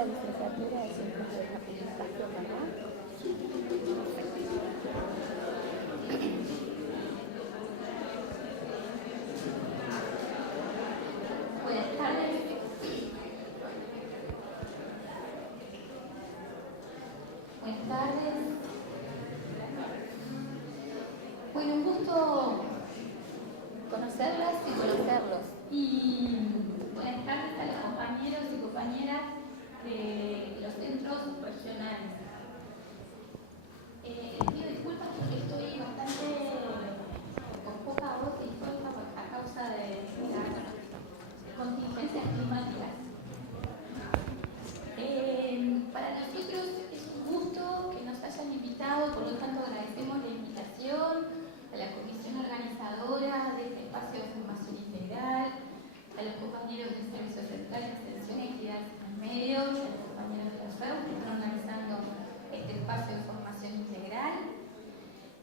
la licenciatura de Ciencias de la Comunicación, ¿verdad? Buenas tardes. Buenas tardes. Bueno, un gusto conocerlas y conocerlos. Y buenas tardes a los compañeros y compañeras de los centros regionales. Pido disculpas porque estoy bastante con poca voz y fuerza a causa de las contingencias climáticas. Para nosotros es un gusto que nos hayan invitado, por lo tanto agradecemos la invitación a la comisión organizadora de este espacio de formación integral, a los compañeros del Servicio Central de Extensión y Actividades en el Medio, a los compañeros de la FEU que están organizando este espacio de formación integral.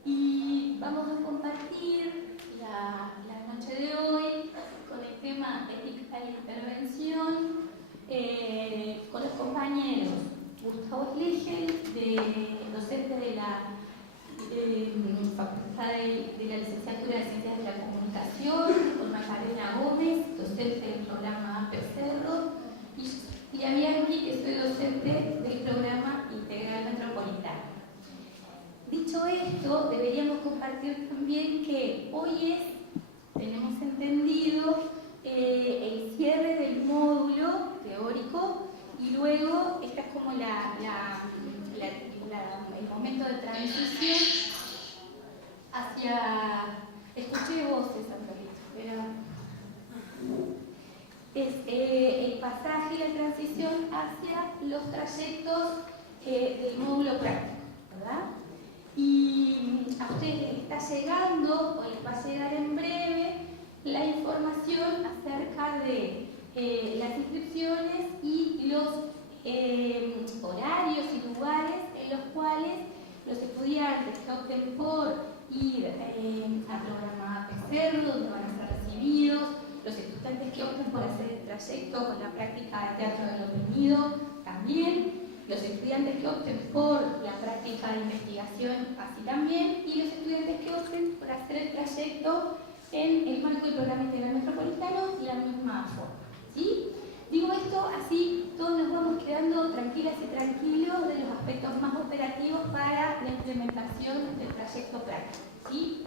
Y vamos a compartir la noche de hoy con el tema ética e intervención con los compañeros Gustavo Schlegel, docente de la Facultad de la Licenciatura de Ciencias de la Comunicación, con Macarena Gómez, docente del programa Cerro, y a mí aquí, que soy docente del programa Integral Metropolitano. Dicho esto, deberíamos compartir también que hoy tenemos entendido, el cierre del módulo teórico y luego esta es como el momento de transición hacia... Escuché voces, Antonito, es el pasaje y la transición hacia los trayectos del módulo práctico, ¿verdad? Y a ustedes les está llegando, o les va a llegar en breve, la información acerca de las inscripciones y los horarios y lugares en los cuales los estudiantes que opten por ir a programa Cerro, donde van a ser recibidos, los estudiantes que opten por hacer el trayecto con la práctica de teatro del oprimido, también, los estudiantes que opten por la práctica de investigación, así también, y los estudiantes que opten por hacer el trayecto en el marco del programa integral metropolitano y la misma forma, ¿sí? Digo esto así todos nos vamos quedando tranquilas y tranquilos de los aspectos más operativos para la implementación del trayecto práctico, ¿sí?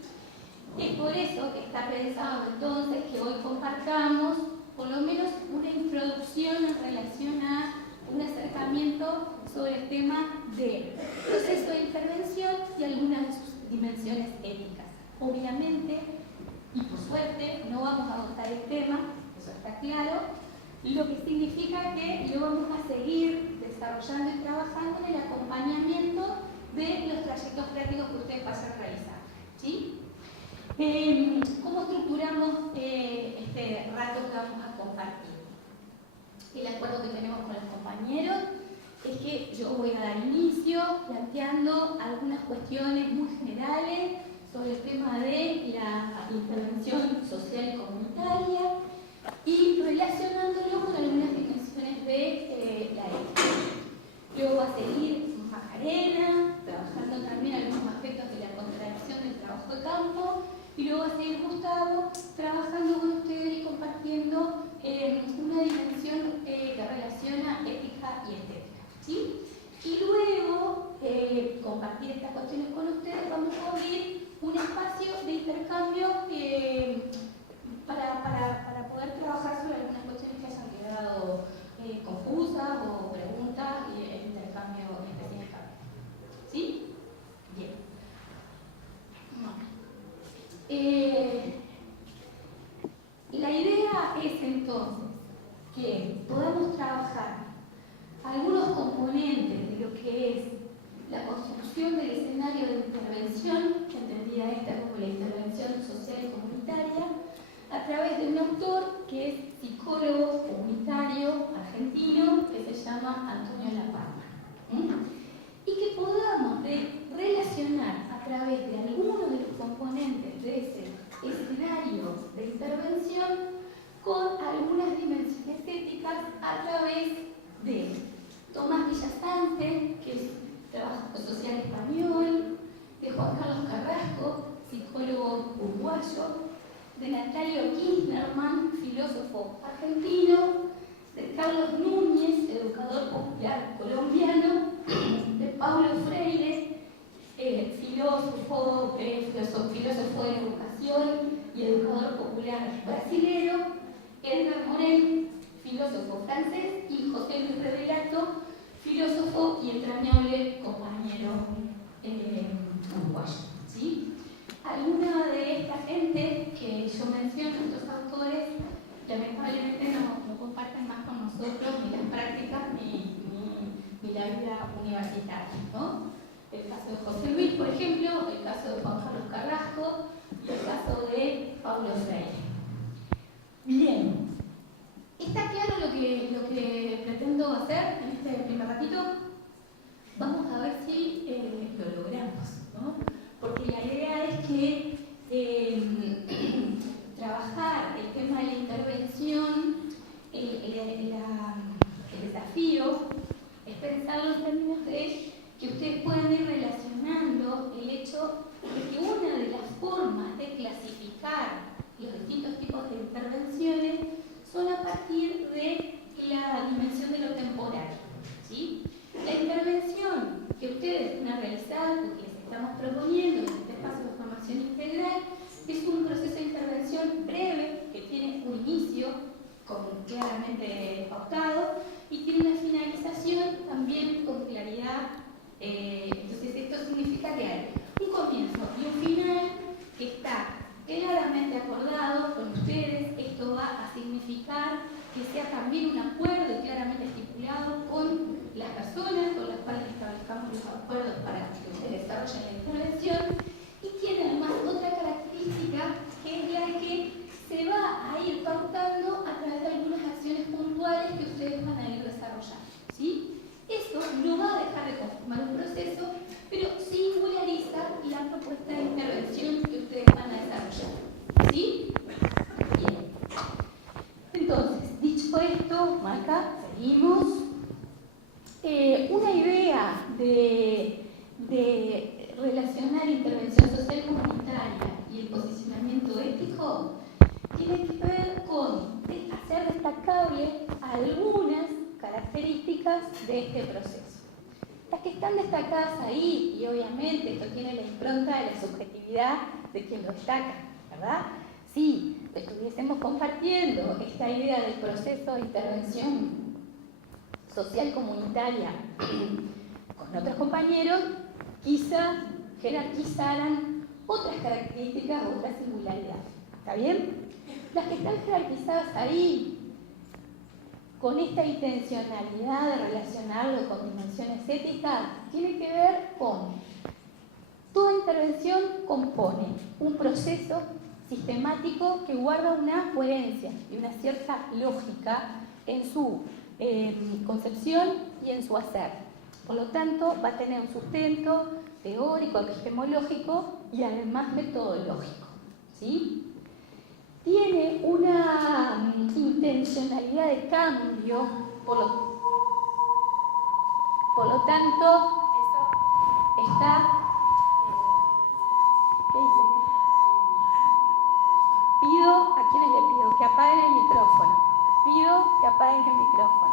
Es por eso que está pensado entonces que hoy compartamos por lo menos una introducción en relación a un acercamiento sobre el tema de proceso de intervención y algunas de sus dimensiones éticas. Obviamente, y por suerte, no vamos a agotar el tema, eso está claro, lo que significa que lo vamos a seguir desarrollando y trabajando en el acompañamiento de los trayectos prácticos que ustedes vayan a realizar, ¿sí? ¿Cómo estructuramos este rato que vamos a compartir? El acuerdo que tenemos con los compañeros es que yo voy a dar inicio planteando algunas cuestiones muy generales sobre el tema de la intervención social y comunitaria y relacionándolo con algunas dimensiones de la ética. Luego va a seguir Macarena, trabajando también algunos aspectos de la contradicción del trabajo de campo, y luego va a seguir Gustavo, trabajando con ustedes y compartiendo una dimensión que relaciona ética y estética, ¿sí? Y luego, compartir estas cuestiones con ustedes, vamos a abrir un espacio de intercambio para poder trabajar sobre algunas cuestiones que hayan quedado confusas o preguntas y el intercambio específicamente. ¿Sí? Bien. La idea es entonces que podamos trabajar algunos componentes de lo que es la construcción del escenario de intervención, que entendía esta como la intervención social y comunitaria, a través de un autor que es psicólogo comunitario argentino, que se llama Antonio Lapalma. Y que podamos relacionar a través de algunos de los componentes de ese escenario de intervención con algunas dimensiones éticas a través de Infante, que es trabajo social español, de Juan Carlos Carrasco, psicólogo uruguayo, de Natalio Kirchnerman, filósofo argentino, de Carlos Núñez, educador popular colombiano, de Paulo Freire, filósofo de educación y educador popular brasilero, Edgar Morin, filósofo francés, y José Luis Revelato, filósofo y entrañable compañero uruguayo. ¿Sí? Alguna de esta gente que yo menciono, estos autores, lamentablemente no comparten más con nosotros ni las prácticas ni la vida universitaria, ¿no? El caso de José Luis, por ejemplo, el caso de Juan Carlos Carrasco y el caso de Paulo Freire. Bien, ¿está claro lo que pretendo hacer en este primer ratito? Vamos a ver si lo logramos, ¿no? Porque la idea es que trabajar el tema de la intervención, el desafío es pensarlo en términos de que ustedes puedan ir relacionando el hecho de que una de las formas de clasificar los distintos tipos de intervenciones son a partir de la dimensión de lo temporal, ¿sí? La intervención que ustedes van a realizar, o que les estamos proponiendo en este espacio de formación integral, es un proceso de intervención breve que tiene un inicio claramente pautado y tiene una finalización también con claridad. Entonces esto significa que hay un comienzo y un final que está claramente acordado con ustedes. Esto va a significar que sea también un acuerdo claramente estipulado con las personas con las cuales establezcamos los acuerdos para que ustedes desarrollen la intervención, y tiene además otra característica que es la que se va a ir pautando a través de algunas acciones puntuales que ustedes van a ir desarrollando, ¿sí? Eso no va a dejar de conformar un proceso, pero singulariza la propuesta de intervención que ustedes van a desarrollar, ¿sí? Bien. Entonces, dicho esto, Maca, seguimos. Una idea de relacionar intervención social comunitaria y el posicionamiento ético tiene que ver con hacer destacable algunas características de este proceso. Las que están destacadas ahí, y obviamente esto tiene la impronta de la subjetividad de quien lo destaca, ¿verdad? Si estuviésemos compartiendo esta idea del proceso de intervención social comunitaria con otros compañeros, quizá jerarquizaran otras características, otras singularidades. ¿Está bien? Las que están jerarquizadas ahí, con esta intencionalidad de relacionarlo con dimensiones éticas, tiene que ver con toda intervención compone un proceso sistemático que guarda una coherencia y una cierta lógica en su concepción y en su hacer. Por lo tanto, va a tener un sustento teórico, epistemológico y además metodológico, ¿sí? Tiene una intencionalidad de cambio, por lo tanto, eso está... ¿Qué dice? Pido, ¿a quiénes le pido? Que apaguen el micrófono. Pido que apaguen el micrófono.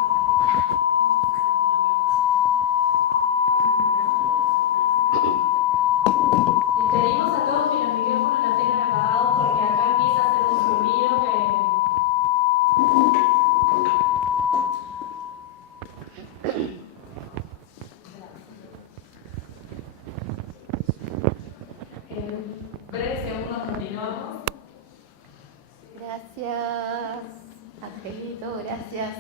Les pedimos a todos que los micrófonos los tengan apagados porque acá empieza a hacer un zumbido que... breves segundos continuamos. Gracias, Angelito, gracias.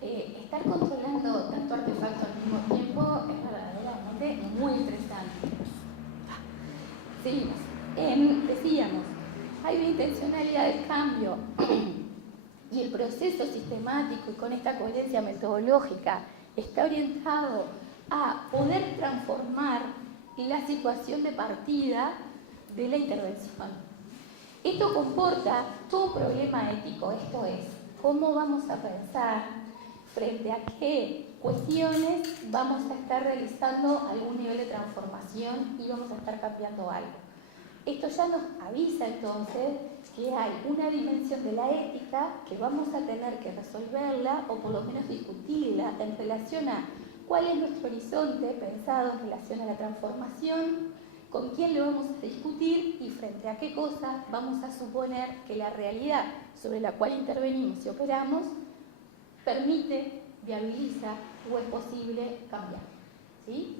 Estar controlando tanto artefacto al mismo tiempo es verdaderamente muy estresante. Seguimos. Decíamos, hay una intencionalidad de cambio y el proceso sistemático y con esta coherencia metodológica está orientado a poder transformar la situación de partida de la intervención. Esto comporta todo un problema ético, esto es, cómo vamos a pensar frente a qué cuestiones vamos a estar realizando algún nivel de transformación y vamos a estar cambiando algo. Esto ya nos avisa entonces que hay una dimensión de la ética que vamos a tener que resolverla o por lo menos discutirla en relación a cuál es nuestro horizonte pensado en relación a la transformación, con quién lo vamos a discutir y frente a qué cosa vamos a suponer que la realidad sobre la cual intervenimos y operamos permite, viabiliza o es posible cambiar. ¿Sí?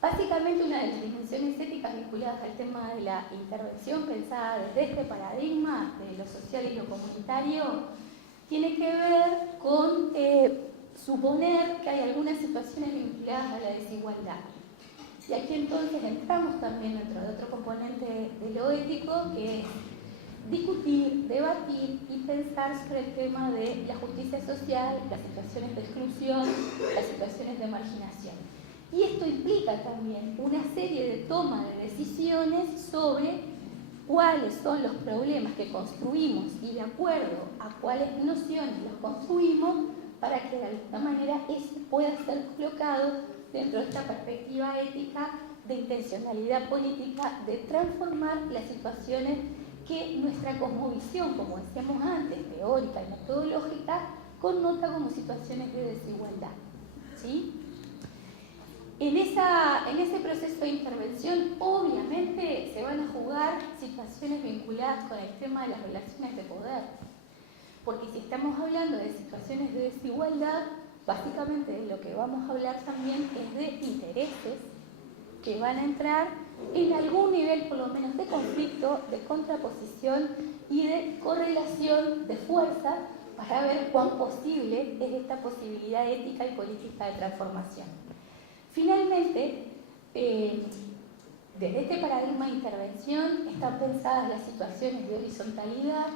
Básicamente una de las dimensiones éticas vinculadas al tema de la intervención pensada desde este paradigma de lo social y lo comunitario tiene que ver con suponer que hay algunas situaciones vinculadas a la desigualdad. Y aquí entonces entramos también dentro de otro componente de lo ético, que es discutir, debatir y pensar sobre el tema de la justicia social, las situaciones de exclusión, las situaciones de marginación. Y esto implica también una serie de toma de decisiones sobre cuáles son los problemas que construimos y de acuerdo a cuáles nociones los construimos para que de alguna manera eso pueda ser colocado dentro de esta perspectiva ética de intencionalidad política, de transformar las situaciones que nuestra cosmovisión, como decíamos antes, teórica y metodológica, connota como situaciones de desigualdad. ¿Sí? En ese proceso de intervención, obviamente, se van a jugar situaciones vinculadas con el tema de las relaciones de poder. Porque si estamos hablando de situaciones de desigualdad, básicamente de lo que vamos a hablar también es de intereses que van a entrar en algún nivel, por lo menos, de conflicto, de contraposición y de correlación de fuerza para ver cuán posible es esta posibilidad ética y política de transformación. Finalmente, desde este paradigma de intervención están pensadas las situaciones de horizontalidad,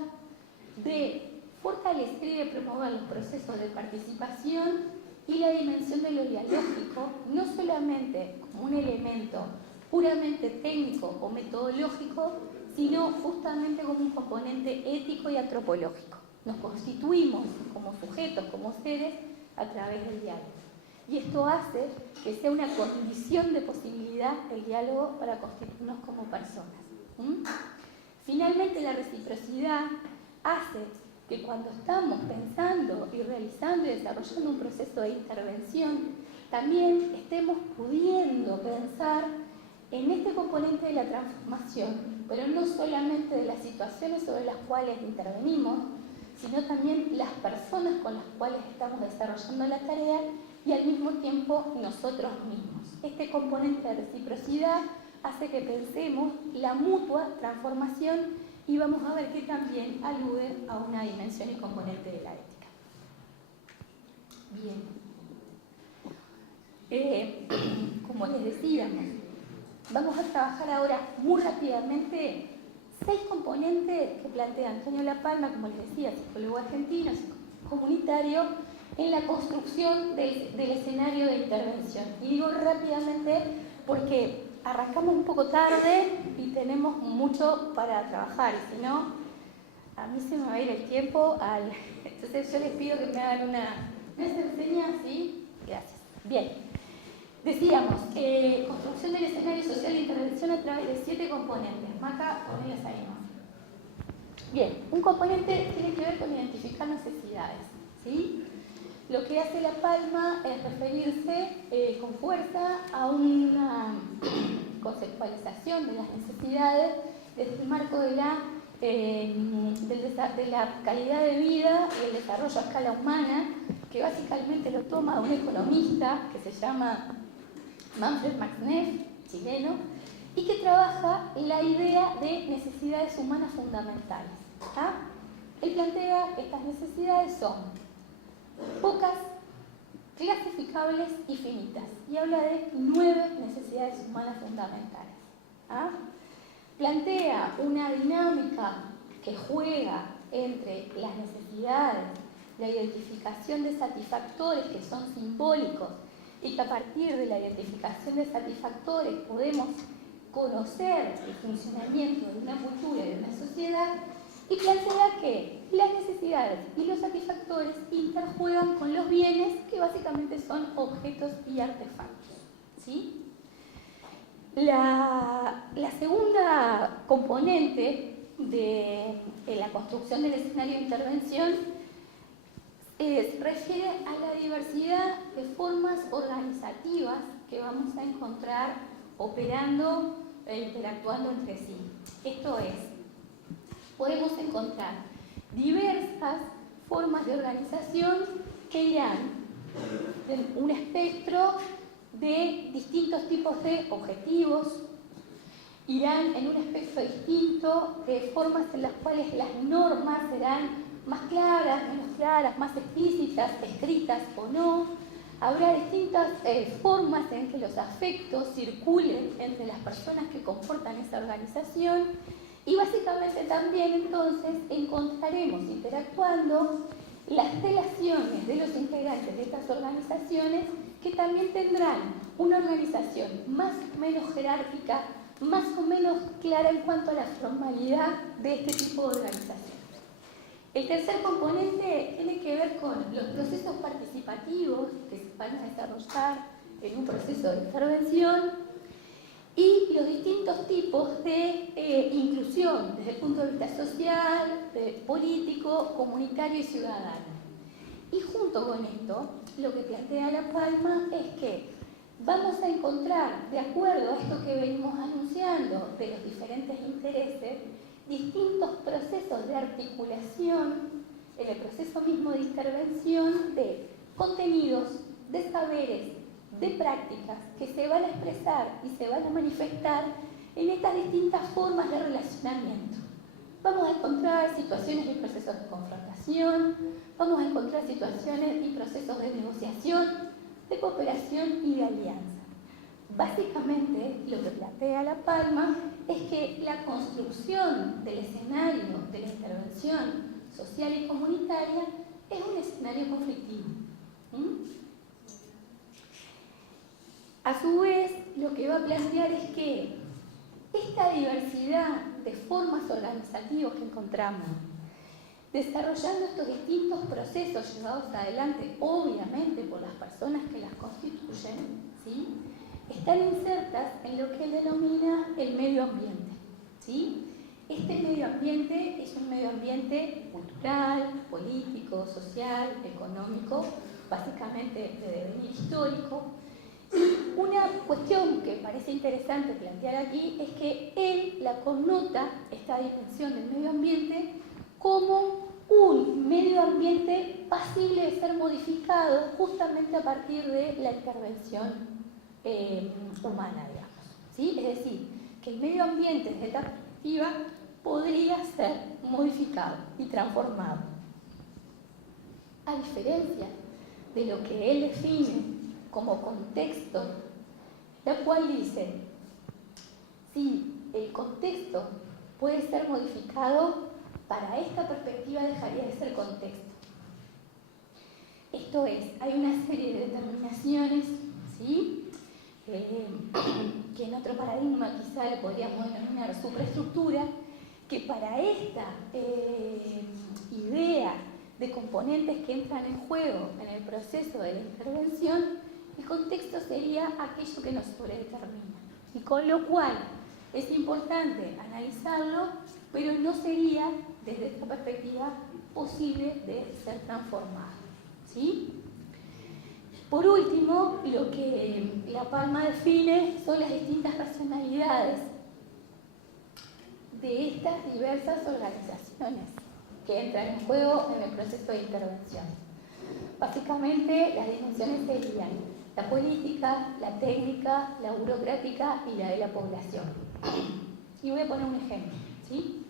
de fortalecer y de promover los procesos de participación y la dimensión de lo dialógico, no solamente como un elemento puramente técnico o metodológico, sino justamente como un componente ético y antropológico. Nos constituimos como sujetos, como seres, a través del diálogo. Y esto hace que sea una condición de posibilidad el diálogo para constituirnos como personas. Finalmente, la reciprocidad hace que cuando estamos pensando y realizando y desarrollando un proceso de intervención, también estemos pudiendo pensar en este componente de la transformación, pero no solamente de las situaciones sobre las cuales intervenimos, sino también las personas con las cuales estamos desarrollando la tarea y al mismo tiempo nosotros mismos. Este componente de reciprocidad hace que pensemos la mutua transformación y vamos a ver que también alude a una dimensión y componente de la ética. Bien. Como les decíamos, vamos a trabajar ahora muy rápidamente 6 componentes que plantea Antonio Lapalma, como les decía, psicólogo argentino, comunitario, en la construcción del escenario de intervención. Y digo rápidamente porque arrancamos un poco tarde y tenemos mucho para trabajar, y si no, a mí se me va a ir el tiempo Entonces yo les pido que me hagan ¿Me se enseña? ¿Sí? Gracias. Bien. Decíamos, construcción del escenario social de intervención a través de 7 componentes. Maca, ponenlas ahí más. Bien, un componente tiene que ver con identificar necesidades, ¿sí? Lo que hace Lapalma es referirse con fuerza a una conceptualización de las necesidades desde el marco de la calidad de vida y el desarrollo a escala humana, que básicamente lo toma un economista que se llama Manfred Max Neff, chileno, y que trabaja la idea de necesidades humanas fundamentales. Él plantea que estas necesidades son pocas, clasificables y finitas, y habla de 9 necesidades humanas fundamentales. Plantea una dinámica que juega entre las necesidades, la identificación de satisfactores que son simbólicos y que a partir de la identificación de satisfactores podemos conocer el funcionamiento de una cultura y de una sociedad, y plantea que las necesidades y los satisfactores interjuegan con los bienes, que básicamente son objetos y artefactos, ¿sí? La segunda componente de la construcción del escenario de intervención se refiere a la diversidad de formas organizativas que vamos a encontrar operando e interactuando entre sí. Esto es, podemos encontrar diversas formas de organización que irán en un espectro de distintos tipos de objetivos, irán en un espectro distinto de formas en las cuales las normas serán más claras, menos claras, más explícitas, escritas o no. Habrá distintas formas en que los afectos circulen entre las personas que comportan esa organización, y básicamente también entonces encontraremos interactuando las relaciones de los integrantes de estas organizaciones, que también tendrán una organización más o menos jerárquica, más o menos clara en cuanto a la formalidad de este tipo de organización. El tercer componente tiene que ver con los procesos participativos que se van a desarrollar en un proceso de intervención y los distintos tipos de inclusión desde el punto de vista social, político, comunitario y ciudadano. Y junto con esto, lo que plantea La Palma es que vamos a encontrar, de acuerdo a esto que venimos anunciando de los diferentes intereses, distintos procesos de articulación en el proceso mismo de intervención de contenidos, de saberes, de prácticas que se van a expresar y se van a manifestar en estas distintas formas de relacionamiento. Vamos a encontrar situaciones y procesos de confrontación, vamos a encontrar situaciones y procesos de negociación, de cooperación y de alianza. Básicamente, lo que plantea La Palma es que la construcción del escenario de la intervención social y comunitaria es un escenario conflictivo. A su vez, lo que va a plantear es que esta diversidad de formas organizativas que encontramos, desarrollando estos distintos procesos llevados adelante, obviamente por las personas que las constituyen, ¿sí?, están insertas en lo que él denomina el medio ambiente, ¿sí? Este medio ambiente es un medio ambiente cultural, político, social, económico, básicamente de devenir histórico. Y una cuestión que parece interesante plantear aquí es que él la connota, esta dimensión del medio ambiente, como un medio ambiente pasible de ser modificado justamente a partir de la intervención humana, digamos, ¿sí? Es decir, que el medio ambiente desde esta perspectiva podría ser modificado y transformado. A diferencia de lo que él define como contexto, la cual dice, si el contexto puede ser modificado, para esta perspectiva dejaría de ser contexto. Esto es, hay una serie de determinaciones, ¿sí?, que en otro paradigma quizá le podríamos denominar superestructura, que para esta idea de componentes que entran en juego en el proceso de la intervención, el contexto sería aquello que nos sobredetermina. Y con lo cual es importante analizarlo, pero no sería desde esta perspectiva posible de ser transformado, ¿sí? Por último, lo que La Palma define son las distintas racionalidades de estas diversas organizaciones que entran en juego en el proceso de intervención. Básicamente, las dimensiones serían la política, la técnica, la burocrática y la de la población. Y voy a poner un ejemplo, ¿sí?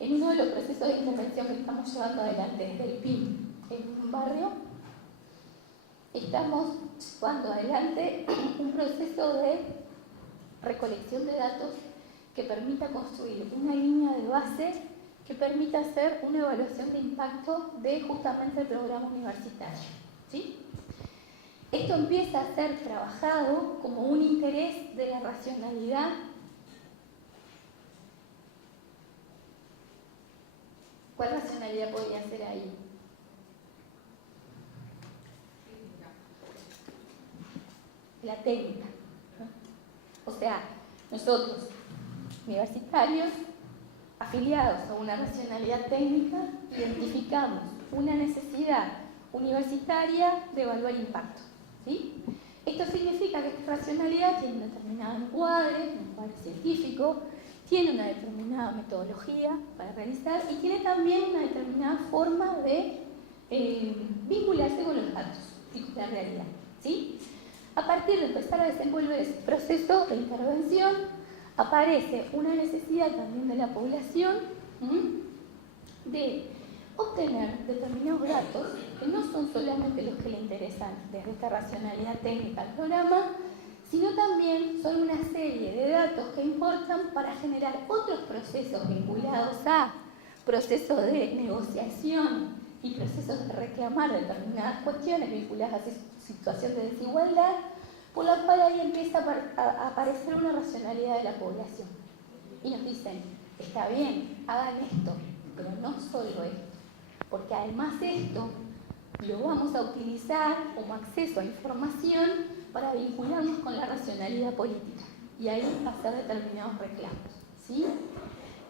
En uno de los procesos de intervención que estamos llevando adelante desde el PIN en un barrio, estamos llevando adelante un proceso de recolección de datos que permita construir una línea de base que permita hacer una evaluación de impacto de justamente el programa universitario, ¿sí? Esto empieza a ser trabajado como un interés de la racionalidad ¿Cuál racionalidad podría ser ahí? La técnica, ¿no? O sea, nosotros, universitarios, afiliados a una racionalidad técnica, identificamos una necesidad universitaria de evaluar impacto, ¿sí? Esto significa que esta racionalidad tiene un determinado encuadre científico, tiene una determinada metodología para realizar y tiene también una determinada forma de vincularse con los datos y con la realidad, ¿sí? A partir de empezar a desenvolver ese proceso de intervención, aparece una necesidad también de la población de obtener determinados datos que no son solamente los que le interesan desde esta racionalidad técnica al programa, sino también son una serie de datos que importan para generar otros procesos vinculados a procesos de negociación y procesos de reclamar determinadas cuestiones vinculadas a situación de desigualdad, por la cual ahí empieza a aparecer una racionalidad de la población. Y nos dicen, está bien, hagan esto, pero no solo esto, porque además esto lo vamos a utilizar como acceso a información para vincularnos con la racionalidad política y ahí hacer determinados reclamos, ¿sí?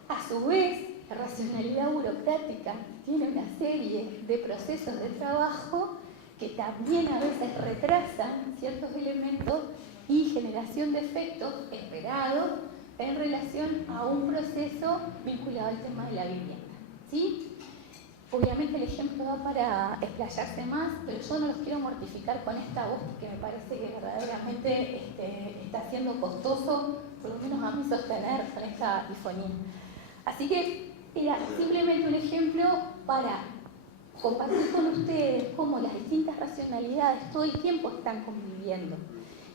A su vez, la racionalidad burocrática tiene una serie de procesos de trabajo que también a veces retrasan ciertos elementos y generación de efectos esperados en relación a un proceso vinculado al tema de la vivienda, ¿sí? Obviamente el ejemplo da para explayarse más, pero yo no los quiero mortificar con esta voz porque me parece que verdaderamente está siendo costoso, por lo menos a mí, sostener con esta difonía. Así que era simplemente un ejemplo para compartir con ustedes cómo las distintas racionalidades todo el tiempo están conviviendo.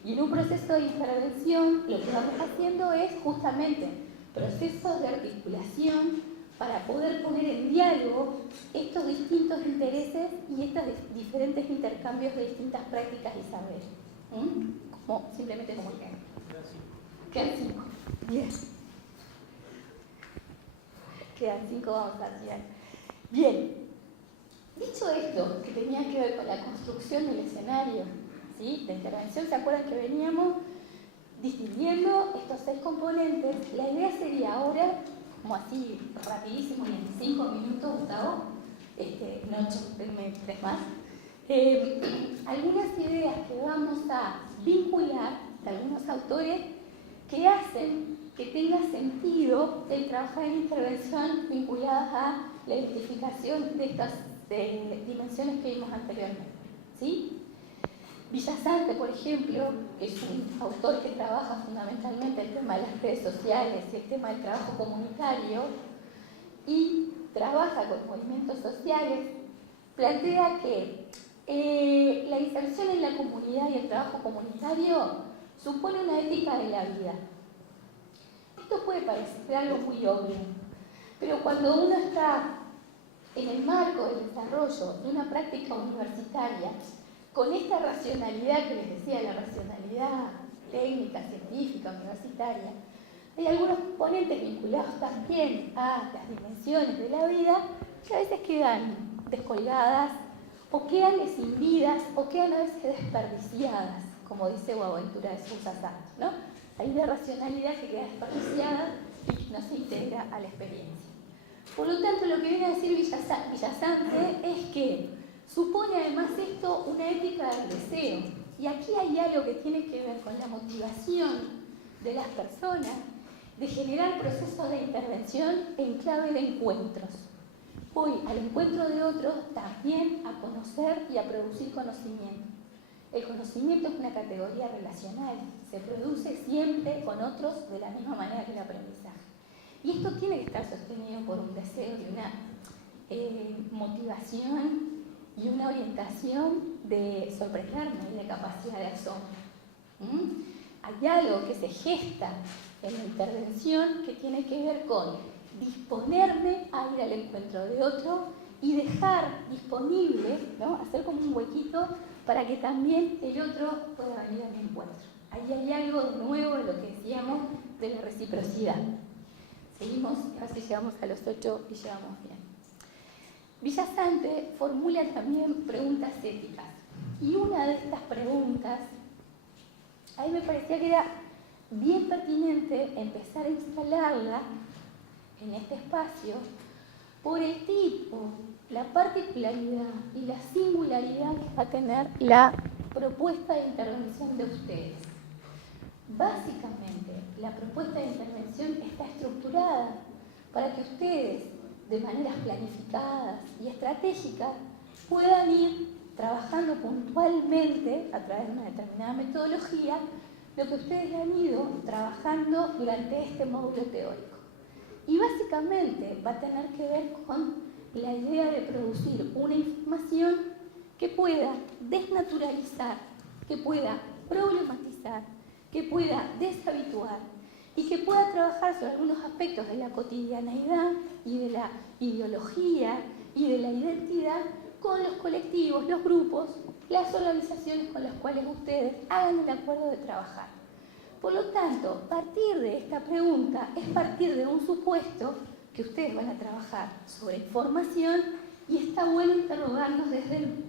Y en un proceso de intervención lo que vamos haciendo es justamente procesos de articulación para poder poner en diálogo estos distintos intereses y estos diferentes intercambios de distintas prácticas y saberes. Simplemente como ejemplo. Quedan 5. Bien. Quedan 5, vamos a tirar. Bien. Dicho esto, que tenía que ver con la construcción del escenario, ¿sí?, de intervención, ¿se acuerdan que veníamos distinguiendo estos 6 componentes? La idea sería ahora, como así, rapidísimo, y en 5 minutos, Gustavo, no 8, 3 más, algunas ideas que vamos a vincular de algunos autores que hacen que tenga sentido el trabajar en intervención vinculadas a la identificación de estas dimensiones que vimos anteriormente, ¿sí? Villasante, por ejemplo, que es un autor que trabaja fundamentalmente el tema de las redes sociales y el tema del trabajo comunitario y trabaja con movimientos sociales, plantea que la inserción en la comunidad y el trabajo comunitario supone una ética de la vida. Esto puede parecer algo muy obvio, pero cuando uno está en el marco del desarrollo de una práctica universitaria, con esta racionalidad que les decía, la racionalidad técnica, científica, universitaria, hay algunos componentes vinculados también a las dimensiones de la vida que a veces quedan descolgadas o quedan escindidas o quedan a veces desperdiciadas, como dice Boaventura de Sousa Santos, ¿no? Hay una racionalidad que queda desperdiciada y que no se integra a la experiencia. Por lo tanto, lo que viene a decir Villasante es que supone además esto una ética del deseo. Y aquí hay algo que tiene que ver con la motivación de las personas de generar procesos de intervención en clave de encuentros. Voy al encuentro de otros también a conocer y a producir conocimiento. El conocimiento es una categoría relacional, se produce siempre con otros de la misma manera que el aprendizaje. Y esto tiene que estar sostenido por un deseo y una motivación y una orientación de sorprenderme y de capacidad de asombro. Hay algo que se gesta en la intervención que tiene que ver con disponerme a ir al encuentro de otro y dejar disponible, ¿no?, hacer como un huequito para que también el otro pueda venir a mi encuentro. Ahí hay algo de nuevo de lo que decíamos de la reciprocidad. Seguimos, a ver si llegamos a los 8 y llevamos bien. Villasante formula también preguntas éticas. Y una de estas preguntas, a mí me parecía que era bien pertinente empezar a instalarla en este espacio por el tipo, la particularidad y la singularidad que va a tener la propuesta de intervención de ustedes. Básicamente, la propuesta de intervención está estructurada para que ustedes, de maneras planificadas y estratégicas, puedan ir trabajando puntualmente a través de una determinada metodología lo que ustedes han ido trabajando durante este módulo teórico. Y básicamente va a tener que ver con la idea de producir una información que pueda desnaturalizar, que pueda problematizar, que pueda deshabituar y que pueda trabajar sobre algunos aspectos de la cotidianeidad y de la ideología y de la identidad con los colectivos, los grupos, las organizaciones con las cuales ustedes hagan el acuerdo de trabajar. Por lo tanto, partir de esta pregunta es partir de un supuesto que ustedes van a trabajar sobre información y está bueno interrogarnos desde el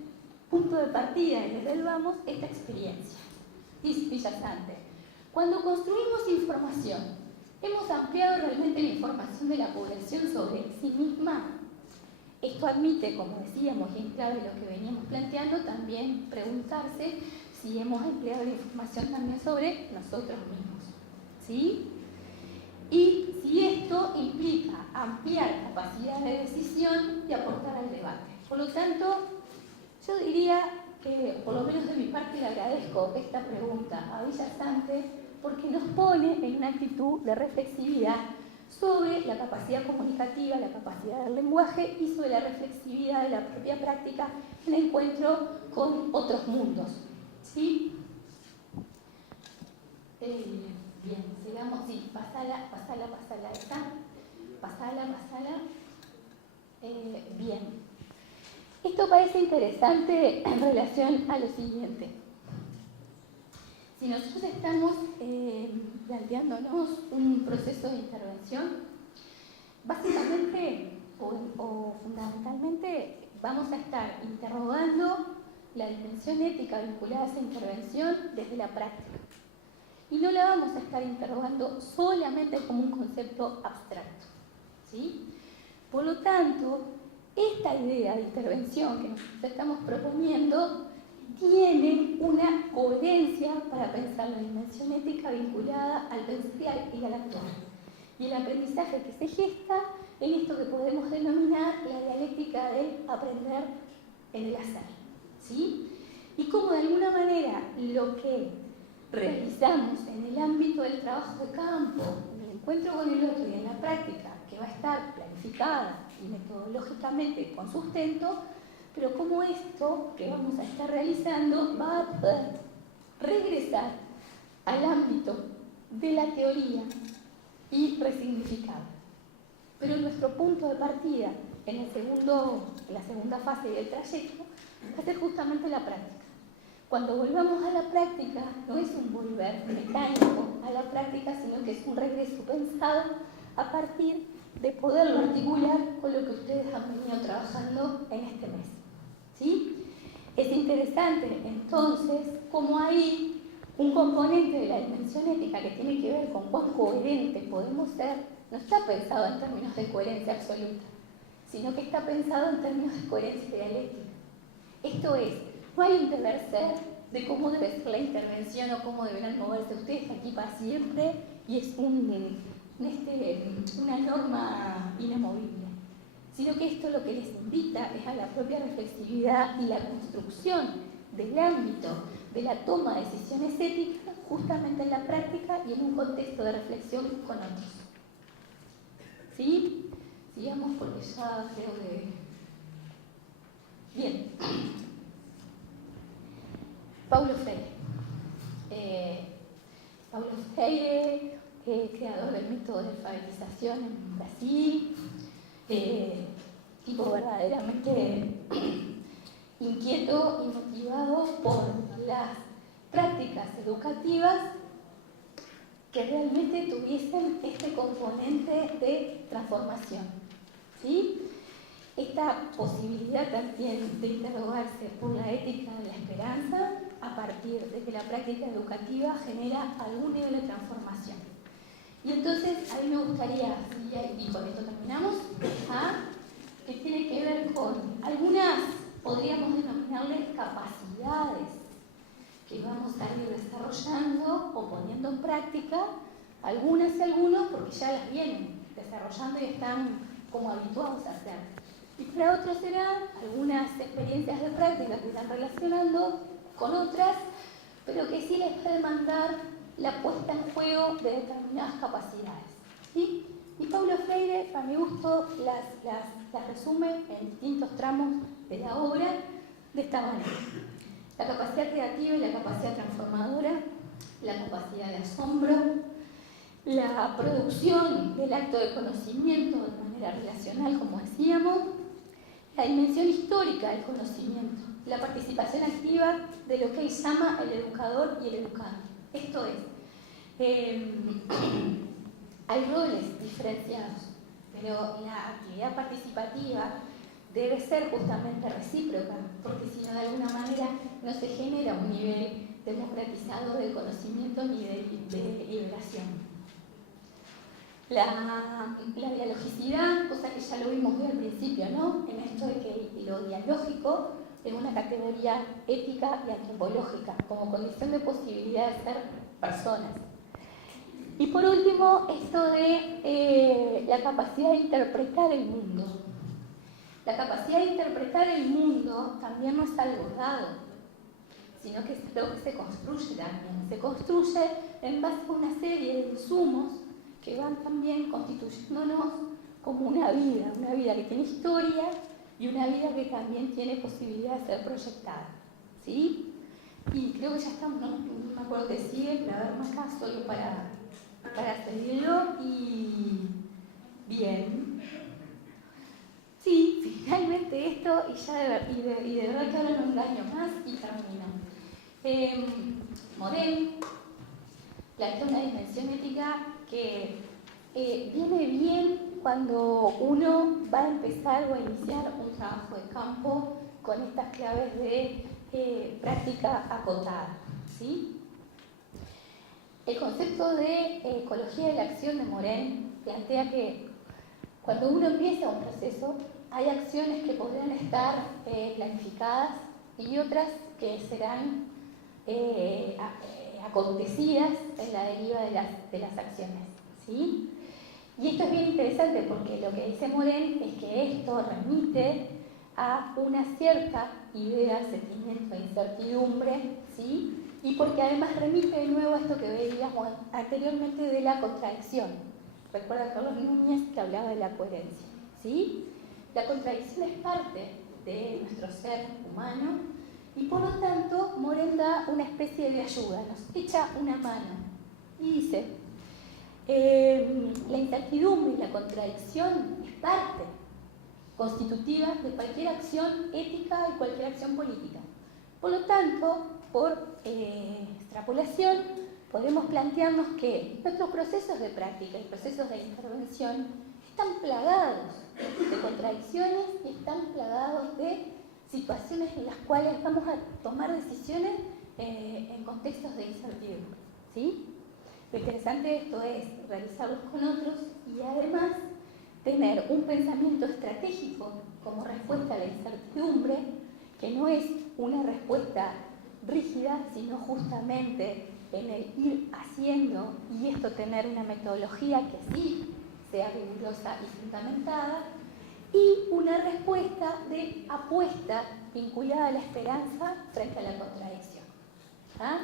punto de partida y desde el vamos esta experiencia. Dice Villasante, cuando construimos información, ¿hemos ampliado realmente la información de la población sobre sí misma? Esto admite, como decíamos, y en clave lo que veníamos planteando, también preguntarse si hemos empleado la información también sobre nosotros mismos, ¿sí? Y si esto implica ampliar capacidad de decisión y aportar al debate. Por lo tanto, yo diría que, por lo menos de mi parte, le agradezco esta pregunta a Villasante porque nos pone en una actitud de reflexividad sobre la capacidad comunicativa, la capacidad del lenguaje y sobre la reflexividad de la propia práctica en el encuentro con otros mundos. ¿Sí? Bien, sigamos, sí, pasala esa. Pasala. Bien. Esto parece interesante en relación a lo siguiente. Si nosotros estamos planteándonos un proceso de intervención, básicamente o fundamentalmente vamos a estar interrogando la dimensión ética vinculada a esa intervención desde la práctica. Y no la vamos a estar interrogando solamente como un concepto abstracto, ¿sí? Por lo tanto, esta idea de intervención que nosotros estamos proponiendo tiene una coherencia para pensar la dimensión ética vinculada al pensar y al actuar. Y el aprendizaje que se gesta en esto que podemos denominar la dialéctica del aprender en el hacer, ¿sí? Y cómo de alguna manera lo que realizamos en el ámbito del trabajo de campo, en el encuentro con el otro y en la práctica, que va a estar planificada y metodológicamente con sustento, pero cómo esto que vamos a estar realizando va a poder regresar al ámbito de la teoría y resignificar. Pero nuestro punto de partida en la segunda fase del trayecto va a ser justamente la práctica. Cuando volvamos a la práctica, no es un volver mecánico a la práctica, sino que es un regreso pensado a partir de poderlo articular con lo que ustedes han venido trabajando en este mes. ¿Sí? Es interesante, entonces, cómo hay un componente de la dimensión ética que tiene que ver con cuán coherente podemos ser, no está pensado en términos de coherencia absoluta, sino que está pensado en términos de coherencia dialéctica. Esto es, no hay un deber ser de cómo debe ser la intervención o cómo deberán moverse ustedes aquí para siempre y es una norma inamovible, sino que esto lo que les invita es a la propia reflexividad y la construcción del ámbito de la toma de decisiones éticas justamente en la práctica y en un contexto de reflexión con otros. ¿Sí? Sigamos porque ya creo que... Bien. Paulo Freire. Paulo Freire, creador del método de alfabetización en Brasil, tipo verdaderamente inquieto y motivado por las prácticas educativas que realmente tuviesen este componente de transformación, ¿sí? esta posibilidad también de interrogarse por la ética de la esperanza a partir de que la práctica educativa genera algún nivel de transformación. Y entonces a mí me gustaría, y con esto terminamos, que tiene que ver con algunas, podríamos denominarles capacidades que vamos a ir desarrollando o poniendo en práctica, algunas y algunos porque ya las vienen desarrollando y están como habituados a hacer. Y para otros serán algunas experiencias de práctica que están relacionando con otras, pero que sí les va a demandar la puesta en juego de determinadas capacidades. ¿Sí? Y Paulo Freire, a mi gusto, las resume en distintos tramos de la obra de esta manera. La capacidad creativa y la capacidad transformadora, la capacidad de asombro, la producción del acto de conocimiento de manera relacional, como decíamos, la dimensión histórica del conocimiento, la participación activa de lo que él llama el educador y el educado. Esto es, hay roles diferenciados, pero la actividad participativa debe ser justamente recíproca, porque si no, de alguna manera no se genera un nivel democratizado del conocimiento ni de liberación. La dialogicidad, cosa que ya lo vimos muy al principio, ¿no? En esto de que lo dialógico es una categoría ética y antropológica, como condición de posibilidad de ser personas. Y por último, esto de la capacidad de interpretar el mundo. La capacidad de interpretar el mundo también no es algo dado, sino que es lo que se construye también. Se construye en base a una serie de insumos que van también constituyéndonos como una vida que tiene historia y una vida que también tiene posibilidad de ser proyectada. ¿Sí? Y creo que ya estamos, no me acuerdo que sigue, pero a ver más acá, solo para seguirlo. Y bien. Sí, finalmente esto, y de verdad que ahora no engaño más y termino. Morel plantea una dimensión ética que viene bien cuando uno va a empezar o a iniciar un trabajo de campo con estas claves de práctica acotada. ¿Sí? El concepto de ecología de la acción de Morel plantea que cuando uno empieza un proceso, hay acciones que podrían estar planificadas y otras que serán acontecidas en la deriva de las acciones. ¿Sí? Y esto es bien interesante porque lo que dice Morel es que esto remite a una cierta idea, sentimiento de incertidumbre, ¿sí? Y porque además remite de nuevo a esto que veíamos anteriormente de la contradicción. Recuerda Carlos Núñez que hablaba de la coherencia, ¿sí? La contradicción es parte de nuestro ser humano y por lo tanto Morel da una especie de ayuda, nos echa una mano y dice, la incertidumbre y la contradicción es parte constitutiva de cualquier acción ética y cualquier acción política. Por lo tanto, por extrapolación, podemos plantearnos que nuestros procesos de práctica y procesos de intervención están plagados de contradicciones y están plagados de situaciones en las cuales vamos a tomar decisiones en contextos de incertidumbre. ¿Sí? Lo interesante de esto es realizarlos con otros y además tener un pensamiento estratégico como respuesta a la incertidumbre, que no es una respuesta rígida, sino justamente en el ir haciendo y esto tener una metodología que sí sea rigurosa y fundamentada, y una respuesta de apuesta vinculada a la esperanza frente a la contradicción. ¿Ah?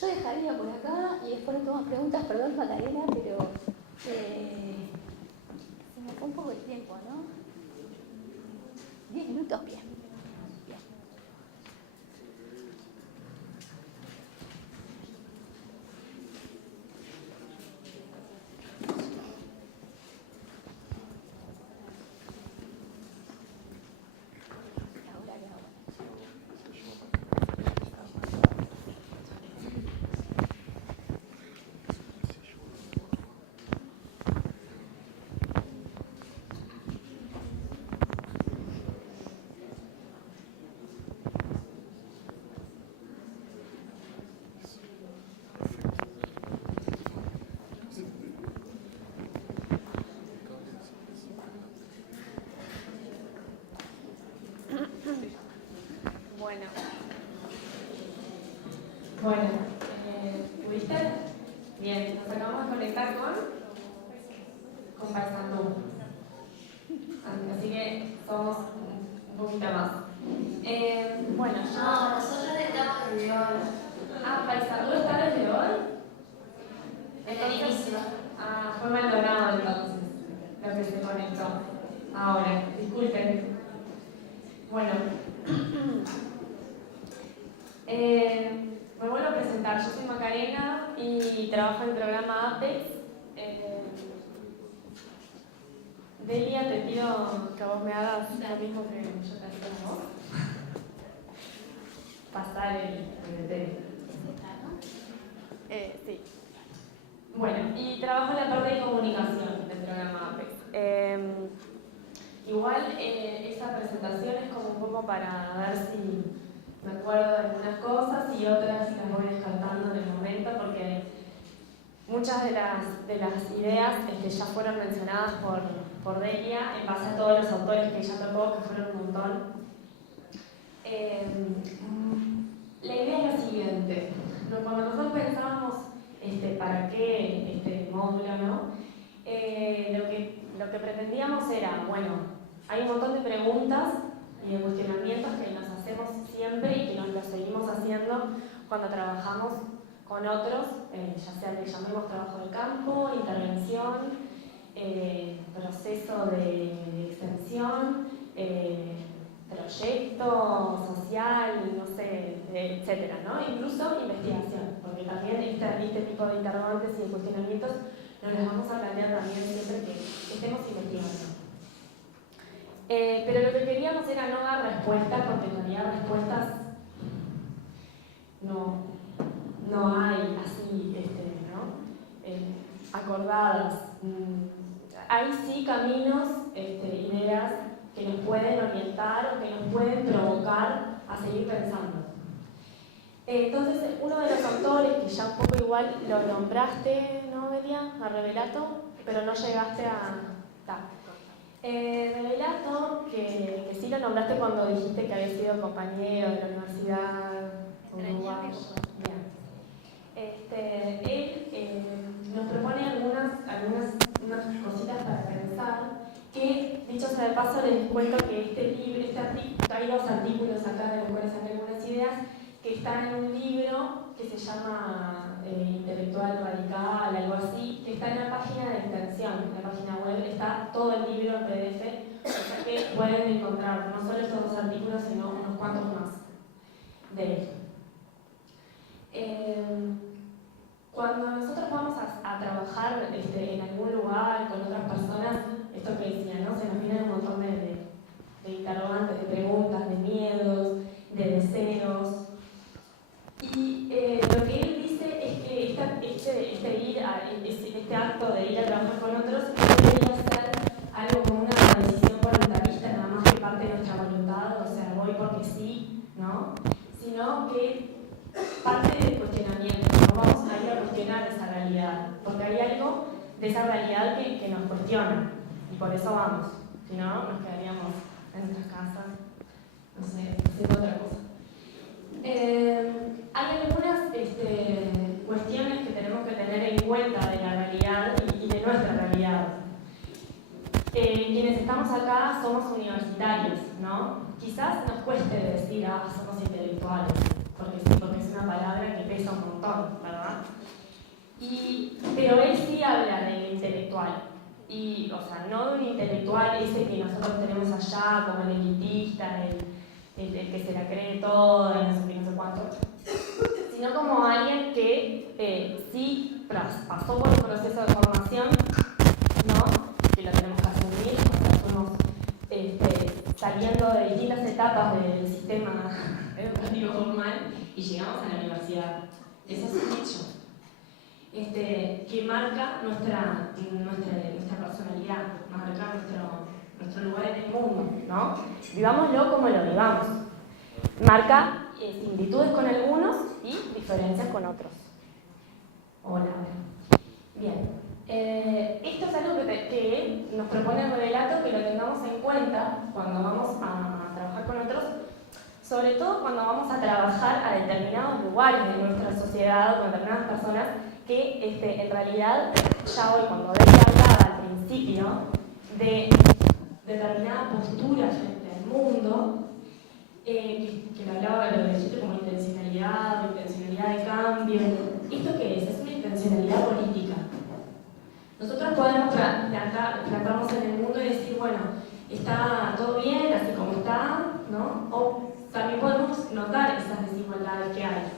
Yo dejaría por acá y después no tomo preguntas, perdón Macarena, pero se me fue un poco el tiempo, ¿no? 10 minutos, bien. Bueno, ¿pudiste? Bien, nos acabamos de conectar con Paysandú. Así que somos un poquito más. Bueno, yo... No, nosotros estamos desde hoy. Ah, Paysandú está desde hoy. Desde el inicio. Ah, fue Maldonado entonces, lo que se conectó. Ahora, disculpen. Bueno, me vuelvo a presentar. Yo soy Macarena y trabajo en el programa APEX. Delia, te pido que vos me hagas lo mismo que yo te hacía a vos. Pasar el tema. Sí. Bueno, y trabajo en la parte de comunicación del programa APEX. Igual esta presentación es como un poco para ver si me acuerdo de algunas cosas y otras las voy descartando en el momento porque muchas de las ideas ya fueron mencionadas por Delia en base a todos los autores que ella tocó, que fueron un montón. La idea es la siguiente. Cuando nosotros pensábamos para qué este módulo, ¿no? Lo que pretendíamos era, bueno, hay un montón de preguntas y de cuestionamientos que nos hacemos siempre y que nos los seguimos haciendo cuando trabajamos con otros, ya sea que llamemos trabajo de campo, intervención, proceso de extensión, proyecto social, no sé, etcétera, ¿no? Incluso investigación, porque también este tipo de interrogantes y de cuestionamientos nos los vamos a plantear también siempre que estemos investigando. Pero lo que queríamos era no dar respuestas, porque en realidad respuestas no hay así, ¿no? Acordadas. Hay sí caminos, ideas que nos pueden orientar o que nos pueden provocar a seguir pensando. Entonces, uno de los autores, que ya un poco igual lo nombraste, ¿no, Delia? A Revelato, pero no llegaste a... Revelato, que sí lo nombraste cuando dijiste que había sido compañero de la Universidad Uruguaya. Él nos propone unas cositas para pensar, que, dicho sea de paso, les cuento que hay dos artículos acá de los cuales saqué algunas ideas, que están en un libro que se llama Intelectual Radical, algo así, que está en la página de extensión, en la página web, está todo el libro en PDF, o sea que pueden encontrar no solo estos dos artículos, sino unos cuantos más de él. Cuando nosotros vamos a trabajar en algún lugar con otras personas, esto que decía, ¿no? Se nos vienen un montón de interrogantes, de preguntas, de miedos, de deseos. Y lo que él dice es que este acto de ir a trabajar con otros no debería ser algo como una decisión voluntarista, nada más que parte de nuestra voluntad, o sea, voy porque sí, ¿no? Sino que parte del cuestionamiento, no vamos a ir a cuestionar esa realidad, porque hay algo de esa realidad que nos cuestiona, y por eso vamos, si no, nos quedaríamos en nuestras casas, no sé, haciendo otra cosa. Hay algunas cuestiones que tenemos que tener en cuenta de la realidad y de nuestra realidad. Quienes estamos acá somos universitarios, ¿no? Quizás nos cueste decir, somos intelectuales, porque es una palabra que pesa un montón, ¿verdad? Pero él sí habla del intelectual. Y, o sea, no de un intelectual ese que nosotros tenemos allá, como el elitista, el que se la cree toda y no sé qué, no sé cuánto, sino como alguien que sí pasó por un proceso de formación, ¿no? Que lo tenemos que asumir, o sea, fuimos saliendo de distintas etapas del sistema educativo formal y llegamos a la universidad. Eso es un hecho. Que marca nuestra personalidad, marca nuestro lugar en el mundo, ¿no? Vivámoslo como lo vivamos. Marca similitudes con algunos y diferencias con otros. Hola. Bien. Esto es algo que nos propone el relato, que lo tengamos en cuenta cuando vamos a trabajar con otros, sobre todo cuando vamos a trabajar a determinados lugares de nuestra sociedad, con determinadas personas que en realidad, ya hoy cuando Debbie hablaba al principio de determinada postura frente al mundo, que le hablaba de lo que dijiste como intencionalidad de cambio. ¿Esto qué es? Es una intencionalidad política. Nosotros podemos plantarnos en el mundo y decir, bueno, está todo bien, así como está, ¿no? O también podemos notar esas desigualdades que hay.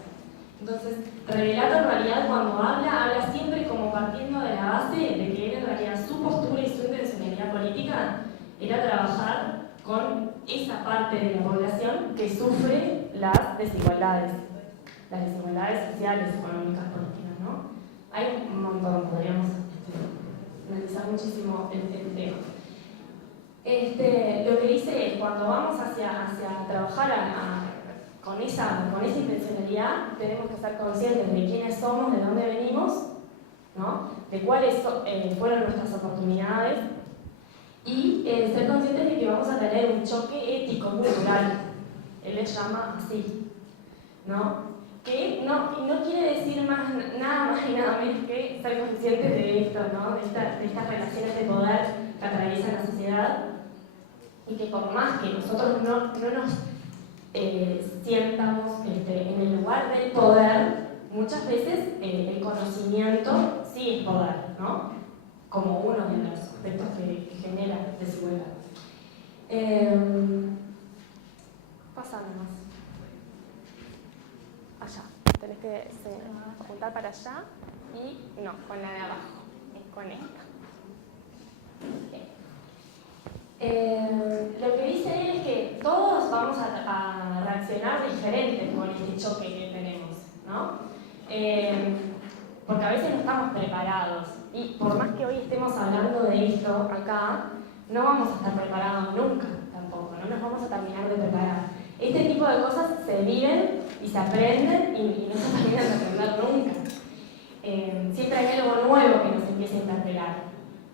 Entonces, Revelato en realidad cuando habla siempre como partiendo de la base de que él en realidad su postura y su intencionalidad política era trabajar con esa parte de la población que sufre las desigualdades sociales, económicas, políticas, ¿no? Hay un montón, podríamos analizar muchísimo el tema. Lo que dice es, cuando vamos hacia trabajar con esa intencionalidad, tenemos que estar conscientes de quiénes somos, de dónde venimos, ¿no? De cuáles fueron nuestras oportunidades y ser conscientes de que vamos a tener un choque ético-cultural. Él le llama así, ¿no? Que no quiere decir nada más y nada menos que ser conscientes de esto, ¿no? de estas relaciones de poder que atraviesan la sociedad y que por más que nosotros no nos sientamos en el lugar del poder, muchas veces el conocimiento sí es poder, ¿no? Como uno de los aspectos que genera desigualdad. Pasando más. Allá. Tenés que apuntar para allá y no, con la de abajo, con esta. Lo que dice él es que todos vamos a reaccionar diferentes con este choque que tenemos, ¿no? Porque a veces no estamos preparados y por más que hoy estemos hablando de esto acá, no vamos a estar preparados nunca tampoco, no nos vamos a terminar de preparar. Este tipo de cosas se viven y se aprenden y no se terminan de aprender nunca. Siempre hay algo nuevo que nos empieza a interpelar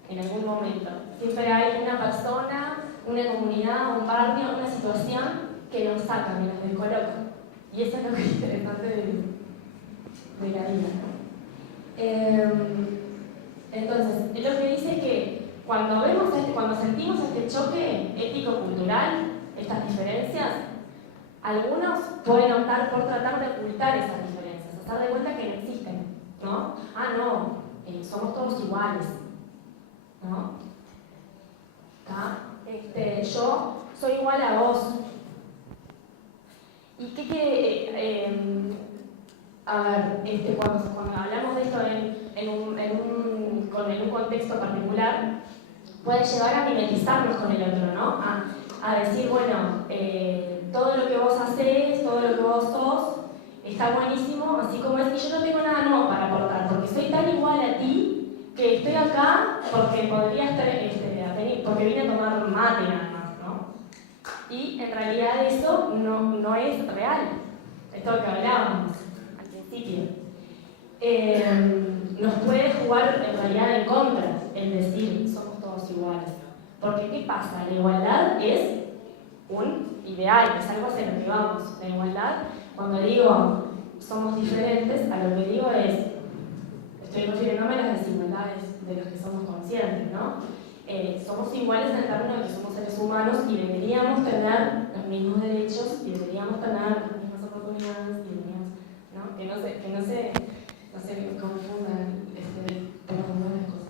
en algún momento. Siempre hay una persona, una comunidad, un barrio, una situación que nos saca, que nos descoloca. Y eso es lo que es interesante de la vida, ¿no? Entonces, lo que dice es que cuando sentimos este choque ético-cultural, estas diferencias, algunos pueden optar por tratar de ocultar esas diferencias, hacer de cuenta que no existen, ¿no? Somos todos iguales, ¿no? Yo soy igual a vos. ¿Y qué quiere? Cuando hablamos de esto en un contexto particular, puede llevar a mimetizarnos con el otro, ¿no? A decir, bueno, todo lo que vos hacés, todo lo que vos sos, está buenísimo, así como es, y yo no tengo nada nuevo para aportar, porque soy tan igual a ti que estoy acá porque podría estar, porque vine a tomar mate nada más, ¿no? Y en realidad eso no es real, esto que hablábamos al principio. Nos puede jugar en realidad en contra el decir somos todos iguales. Porque ¿qué pasa? La igualdad es un ideal, es algo hacia lo que vamos. La igualdad, cuando digo somos diferentes, a lo que digo es, estoy refiriéndome a las desigualdades de las que somos conscientes, ¿no? Somos iguales en el término de que somos seres humanos y deberíamos tener los mismos derechos y deberíamos tener las mismas oportunidades y deberíamos, ¿no? Que no se confundan las cosas.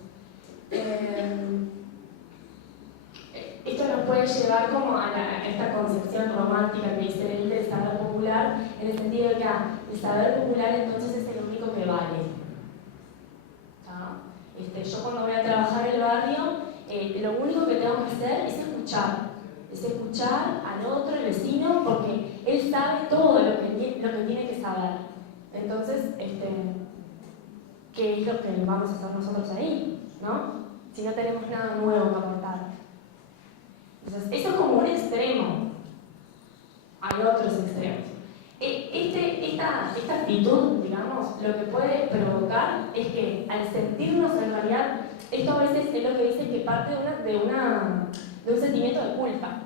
Esto nos puede llevar como a esta concepción romántica que dice él del saber popular, en el sentido de que el saber popular entonces es el único que vale. Yo cuando voy a trabajar en el barrio, lo único que tengo que hacer es escuchar al otro, el vecino, porque él sabe todo lo que tiene que saber. Entonces, ¿qué es lo que vamos a hacer nosotros ahí? ¿No? Si no tenemos nada nuevo que aportar. Entonces, eso es como un extremo. Hay otros extremos. Esta actitud, digamos, lo que puede provocar es que al sentirnos en realidad, esto a veces es lo que dice que parte de un sentimiento de culpa.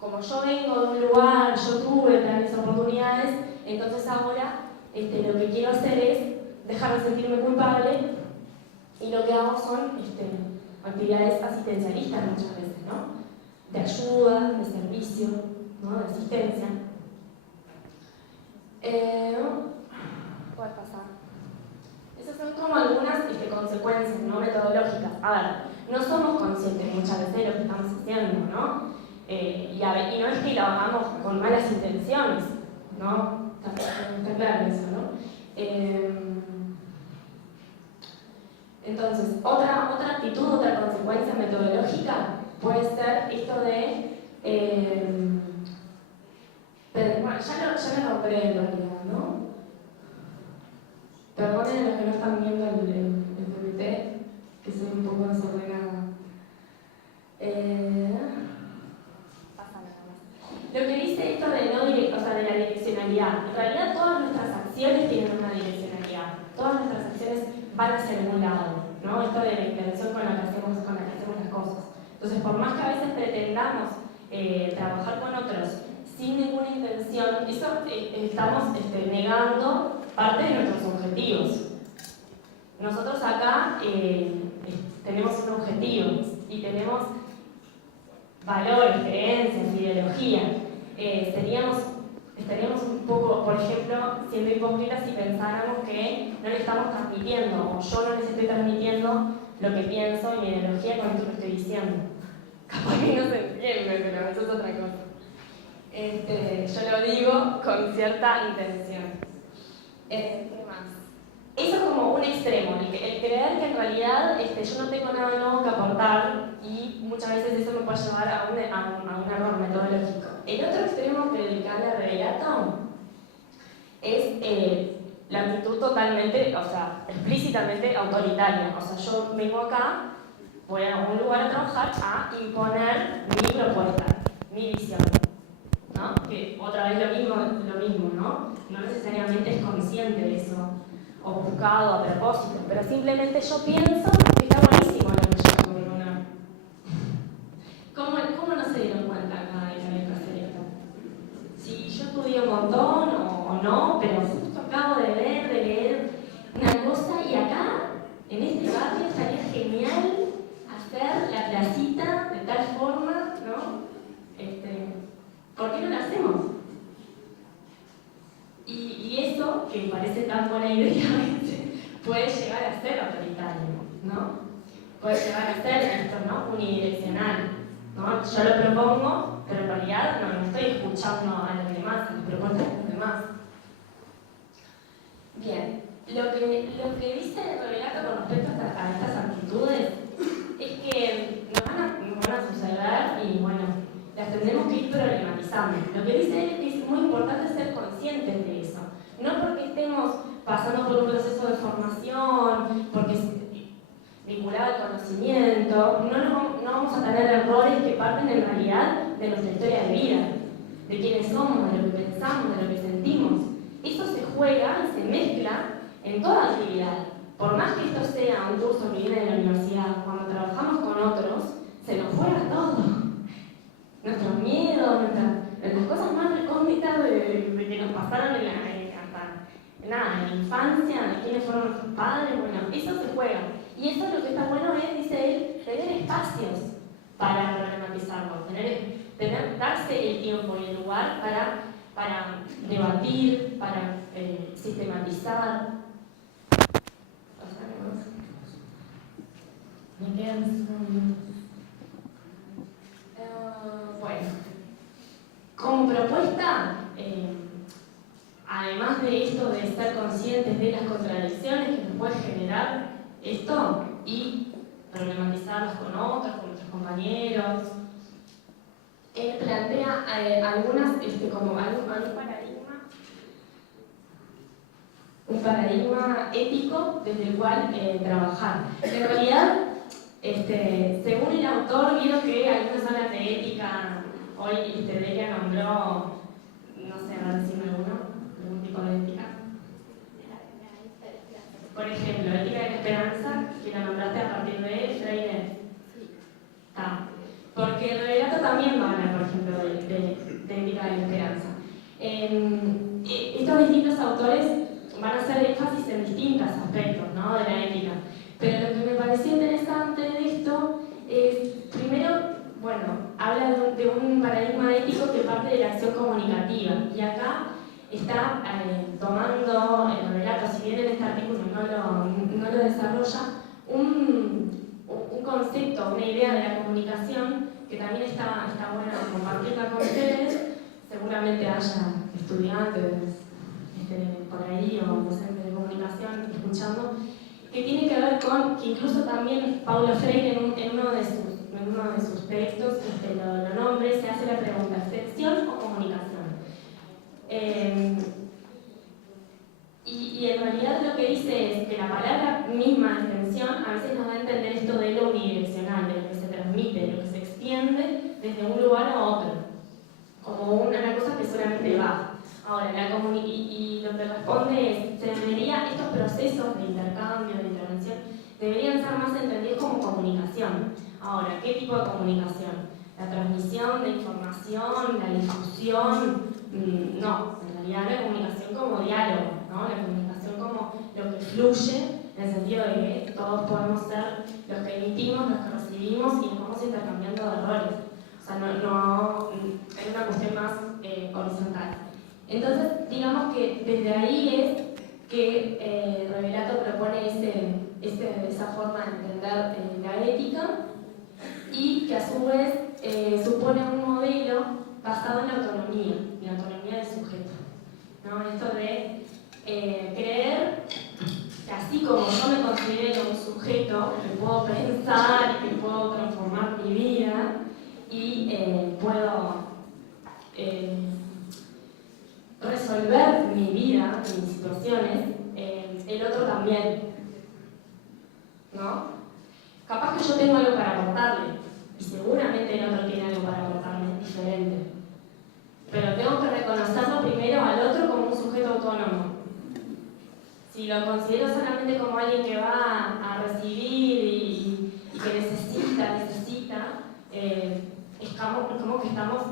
como yo vengo de un lugar, yo tuve grandes oportunidades, entonces ahora lo que quiero hacer es dejar de sentirme culpable y lo que hago son actividades asistencialistas muchas veces, ¿no? De ayuda, de servicio, ¿no? De asistencia. Puedes pasar. Esas son como algunas consecuencias, ¿no? Metodológicas. A ver, no somos conscientes muchas veces de lo que estamos haciendo, ¿no? Y no es que lo hagamos con malas intenciones, ¿no? Está claro eso, ¿no? Entonces, otra actitud, otra consecuencia metodológica puede ser esto de... bueno, ya lo nombré en realidad, ¿no? Perdonen los que no están viendo el PPT, que soy un poco desordenada. Lo que dice esto de de la direccionalidad. En realidad todas nuestras acciones tienen una direccionalidad. Todas nuestras acciones van hacia algún lado, ¿no? Esto de la intención con la que hacemos las cosas. Entonces, por más que a veces pretendamos trabajar con otros sin ninguna intención, eso estamos negando parte de nuestros objetivos. Nosotros acá tenemos un objetivo y tenemos valores, creencias, ideología. Estaríamos un poco, por ejemplo, siendo hipócritas si pensáramos que no le estamos transmitiendo, o yo no les estoy transmitiendo lo que pienso y mi ideología con esto que estoy diciendo. Capaz que no se entiende, pero eso es otra cosa. Yo lo digo con cierta intención. ¿Qué más? Eso es como un extremo, el creer que en realidad yo no tengo nada nuevo que aportar y muchas veces eso me puede llevar a un error metodológico. El otro extremo predicable al relato es la actitud totalmente, o sea, explícitamente autoritaria. O sea, yo vengo acá, voy a un lugar a trabajar a imponer mi propuesta, mi visión, ¿no? Que otra vez lo mismo, ¿no? No necesariamente es consciente de eso, o buscado a propósito, pero simplemente yo pienso que está buenísimo lo que yo acabo de proponer. ¿Cómo no se dieron cuenta acá de que había que hacer esto? Si yo estudié un montón o no, pero justo acabo de leer una cosa y acá, en este barrio, estaría genial hacer la placita de tal forma, ¿no? ¿Por qué no lo hacemos? Y eso, que parece tan buena idea, puede llegar a ser autoritario, ¿no? Puede llegar a ser esto, ¿no? Unidireccional, ¿no? Yo lo propongo, pero en realidad no estoy escuchando a los demás, a las propuestas de los demás. Bien, lo que dice el relato con respecto a estas actitudes es que nos van a suceder y bueno, las tendremos que ir problematizando. Lo que dice él es que es muy importante ser conscientes de eso. No porque estemos pasando por un proceso de formación, porque es vinculado al conocimiento, no vamos a tener errores que parten en realidad de nuestra historia de vida, de quiénes somos, de lo que pensamos, de lo que sentimos. Eso se juega y se mezcla en toda actividad. Por más que esto sea un curso que viene de la universidad, cuando trabajamos con otros, se nos juega todo. Nuestros miedos, nuestras cosas más recónditas de que nos pasaron en la infancia, de quiénes fueron nuestros padres, bueno, eso se juega. Y eso lo que está bueno es, dice él, tener espacios para problematizarlo, darse el tiempo y el lugar para debatir, para sistematizar. Me quedan 5 minutos. Bueno, como propuesta, además de esto de ser conscientes de las contradicciones que nos puede generar esto y problematizarlas con otros, con nuestros compañeros, él plantea como un paradigma ético desde el cual trabajar. En realidad, según el autor, vieron que algunas hablan de ética. Hoy Delia nombró, no sé, a ver si me algún tipo de ética. Por ejemplo, ética de la esperanza, que la nombraste a partir de Freire. Porque el relato también va a hablar, por ejemplo, de autores van a hacer énfasis en distintos aspectos, ¿no?, de la ética. Pero lo que me pareció interesante de esto es, primero, bueno, habla de un paradigma ético que parte de la acción comunicativa. Y acá está tomando el relato, si bien en este artículo no lo desarrolla, un concepto, una idea de la comunicación que también está bueno compartirla con ustedes. Seguramente haya estudiantes por ahí o docentes de comunicación escuchando, que tiene que ver con que incluso también Paulo Freire en uno de sus textos lo nombra y se hace la pregunta: ¿extensión o comunicación? Y en realidad lo que dice es que la palabra misma extensión a veces nos da a entender esto de lo unidireccional, de lo que se transmite, de lo que se extiende desde un lugar a otro, como una cosa que solamente va. Ahora, y lo que responde es, estos procesos de intercambio, de intervención, deberían ser más entendidos como comunicación. Ahora, ¿qué tipo de comunicación? ¿La transmisión de información, la difusión? No, en realidad la comunicación como diálogo, ¿no? La comunicación como lo que fluye, en el sentido de que todos podemos ser los que emitimos, los que recibimos y nos vamos intercambiando de roles. O sea, no es una cuestión más horizontal. Entonces, digamos que desde ahí es que Revelato propone esa forma de entender la ética, y que a su vez supone un modelo basado en la autonomía del sujeto, ¿no? Esto de creer que así como yo me considero un sujeto que puedo pensar y que puedo transformar mi vida y puedo resolver mi vida, mis situaciones, el otro también, ¿no? Capaz que yo tengo algo para aportarle, y seguramente el otro tiene algo para aportarme diferente. Pero tengo que reconocerlo primero al otro como un sujeto autónomo. Si lo considero solamente como alguien que va a recibir y que necesita, es como que estamos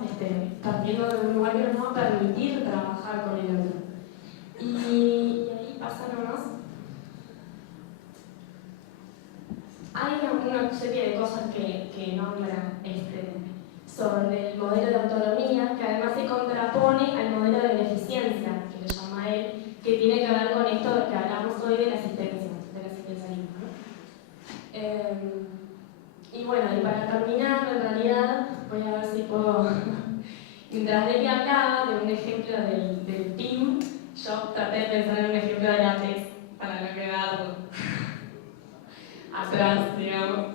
partiendo de un lugar que nos va a permitir trabajar con el otro. Y ahí pasa nomás. Hay una serie de cosas que nombra sobre el modelo de autonomía, que además se contrapone al modelo de beneficencia, que lo llama él, que tiene que ver con esto de que hablamos hoy del asistencialismo, ¿no? Y bueno, y para terminar, en realidad, voy a ver si puedo, mientras Debbie hablaba de un ejemplo del PIM, yo traté de pensar en un ejemplo de látex para no quedar atrás, digamos.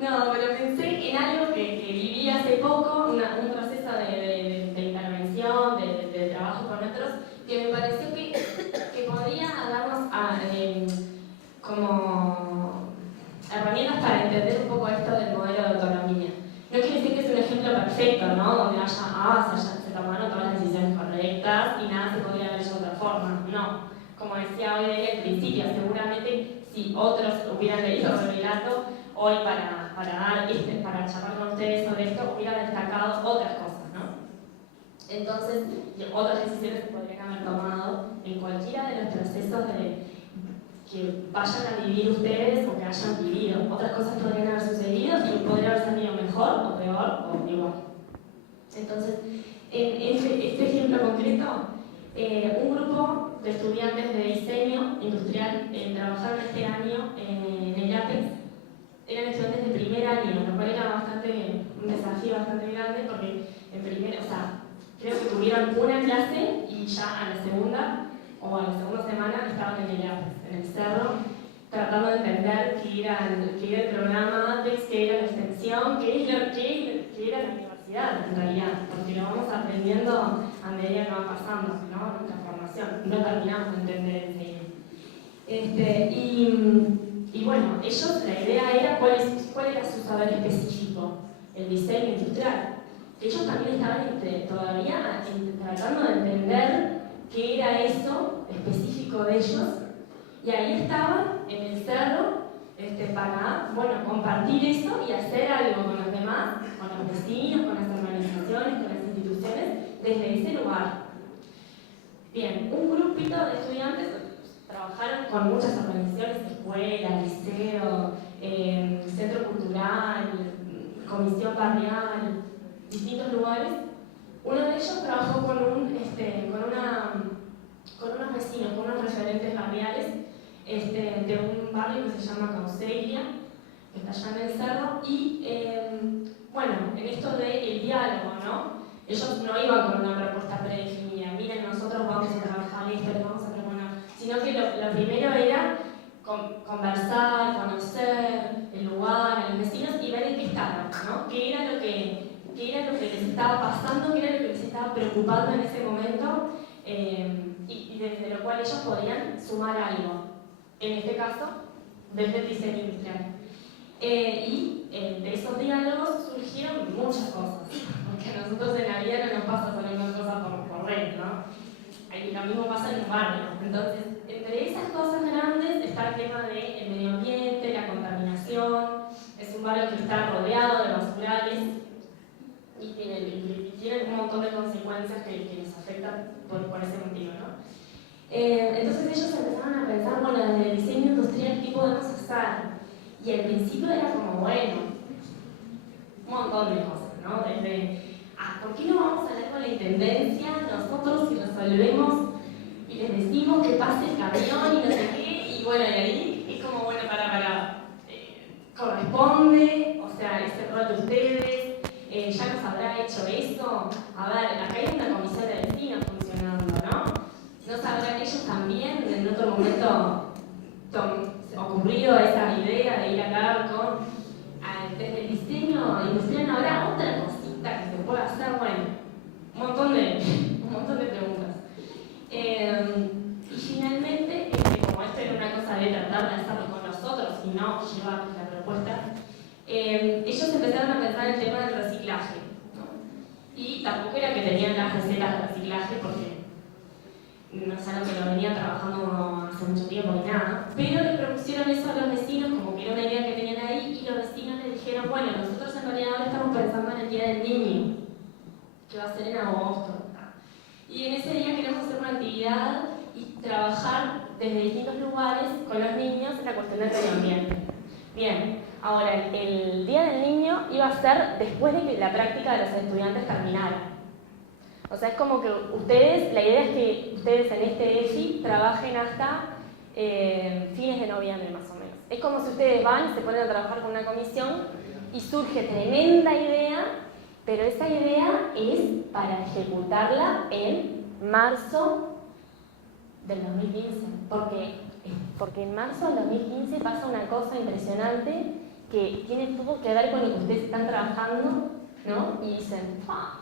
No, pero pensé en algo que viví hace poco, un proceso de intervención, de trabajo con otros, que me pareció que podía darnos como herramientas para entender un poco esto del modelo de autonomía. No quiere decir que es un ejemplo perfecto, ¿no? Donde se tomaron todas las decisiones correctas y nada se podría haber hecho de otra forma. No. Como decía hoy al principio, seguramente si otros hubieran leído Revelato hoy para charlar con ustedes sobre esto, hubieran destacado otras cosas, ¿no? Entonces, otras decisiones se podrían haber tomado en cualquiera de los procesos que vayan a vivir ustedes o que hayan vivido. Otras cosas podrían haber sucedido y podría haber salido mejor o peor o igual. Entonces, en este ejemplo concreto, un grupo de estudiantes de diseño industrial trabajaron este año en el APEX. Eran estudiantes de primer año, lo cual era un desafío bastante grande porque creo que tuvieron una clase y ya a la segunda semana estaban en el APEX, en el cerro, tratando de entender qué era el programa APEX, qué era la extensión, qué era la universidad en realidad, porque lo vamos aprendiendo a medida que va pasando, ¿no? Nuestra formación, no terminamos de entender enseguida. Y bueno, ellos, la idea era cuál era su saber específico, el diseño industrial. Ellos también estaban todavía tratando de entender qué era eso específico de ellos, y ahí estaban en el cerro para compartir eso y hacer algo con los demás, con los vecinos, con las organizaciones, con las instituciones, desde ese lugar. Bien, un grupito de estudiantes trabajaron con muchas organizaciones, escuelas, liceo, centro cultural, comisión barrial, distintos lugares. Uno de ellos trabajó con unos vecinos, con unos referentes barriales de un barrio que se llama Causelia, que está allá en el cerro, y bueno, en esto del diálogo, ¿no? Ellos no iban con una propuesta predefinida, miren, nosotros vamos a trabajar esto, les vamos a proponer, sino que lo primero era conversar, conocer el lugar, a los vecinos y ver en qué estaban, ¿no? Qué era lo que les estaba pasando, qué era lo que les estaba preocupando en ese momento y desde lo cual ellos podían sumar algo. En este caso, desde el diseño industrial. De esos diálogos surgieron muchas cosas, porque a nosotros en la vida no nos pasa solo una cosa por red, ¿no? Y lo mismo pasa en un barrio. Entonces, entre esas cosas grandes está el tema del medio ambiente, la contaminación. Es un barrio que está rodeado de basurales y tiene un montón de consecuencias que nos afectan por ese motivo, ¿no? Entonces ellos empezaron a pensar, bueno, desde el diseño industrial, ¿qué podemos hacer? Y al principio era como, bueno, un montón de cosas, ¿no? Desde, ¿por qué no vamos a hablar con la intendencia nosotros y resolvemos y les decimos que pase el camión y no sé qué? Y bueno, y ahí es como, bueno, corresponde, o sea, es el rol de ustedes, ya nos habrá hecho eso. A ver, acá hay una comisión de vecinos funcionando, ¿no? ¿No sabrán ellos también en otro momento ocurrido esa idea de ir a hablar desde el diseño industrial? ¿Habrá otra cosita que se pueda hacer? Bueno, un montón de preguntas. Y finalmente, como esto era una cosa de tratar de hacerlo con nosotros y no llevar la propuesta, ellos empezaron a pensar en el tema del reciclaje, ¿no? Y tampoco era que tenían las recetas de reciclaje porque no es algo que lo venía trabajando hace mucho tiempo ni nada, pero le propusieron eso a los vecinos como que era una idea que tenían ahí y los vecinos le dijeron, bueno, nosotros en realidad ahora estamos pensando en el Día del Niño, que va a ser en agosto, y en ese día queremos hacer una actividad y trabajar desde distintos lugares con los niños en la cuestión del medio ambiente. Bien, ahora el Día del Niño iba a ser después de que la práctica de los estudiantes terminara. O sea, es como que la idea es que ustedes en este EFI trabajen hasta fines de noviembre más o menos. Es como si ustedes van y se ponen a trabajar con una comisión y surge tremenda idea, pero esa idea es para ejecutarla en marzo del 2015. Porque en marzo del 2015 pasa una cosa impresionante que tiene todo que ver con lo que ustedes están trabajando, ¿no? Y dicen, ¡pah!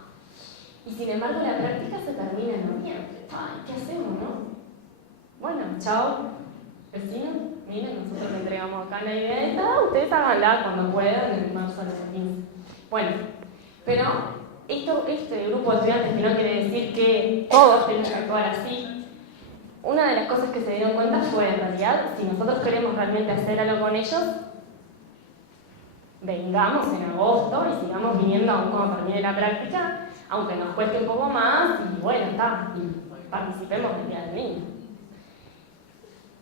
Y sin embargo la práctica se termina en noviembre. ¿Qué hacemos, no? Bueno, chao, vecinos, miren, nosotros le entregamos acá la idea esta, ustedes háganla cuando puedan en marzo del 2015. Bueno, pero este grupo de estudiantes, que no quiere decir que todos tienen que actuar así, una de las cosas que se dieron cuenta fue, en realidad, si nosotros queremos realmente hacer algo con ellos, vengamos en agosto y sigamos viniendo aún cuando termine la práctica, aunque nos cueste un poco más, y bueno, está, y participemos del Día del Niño.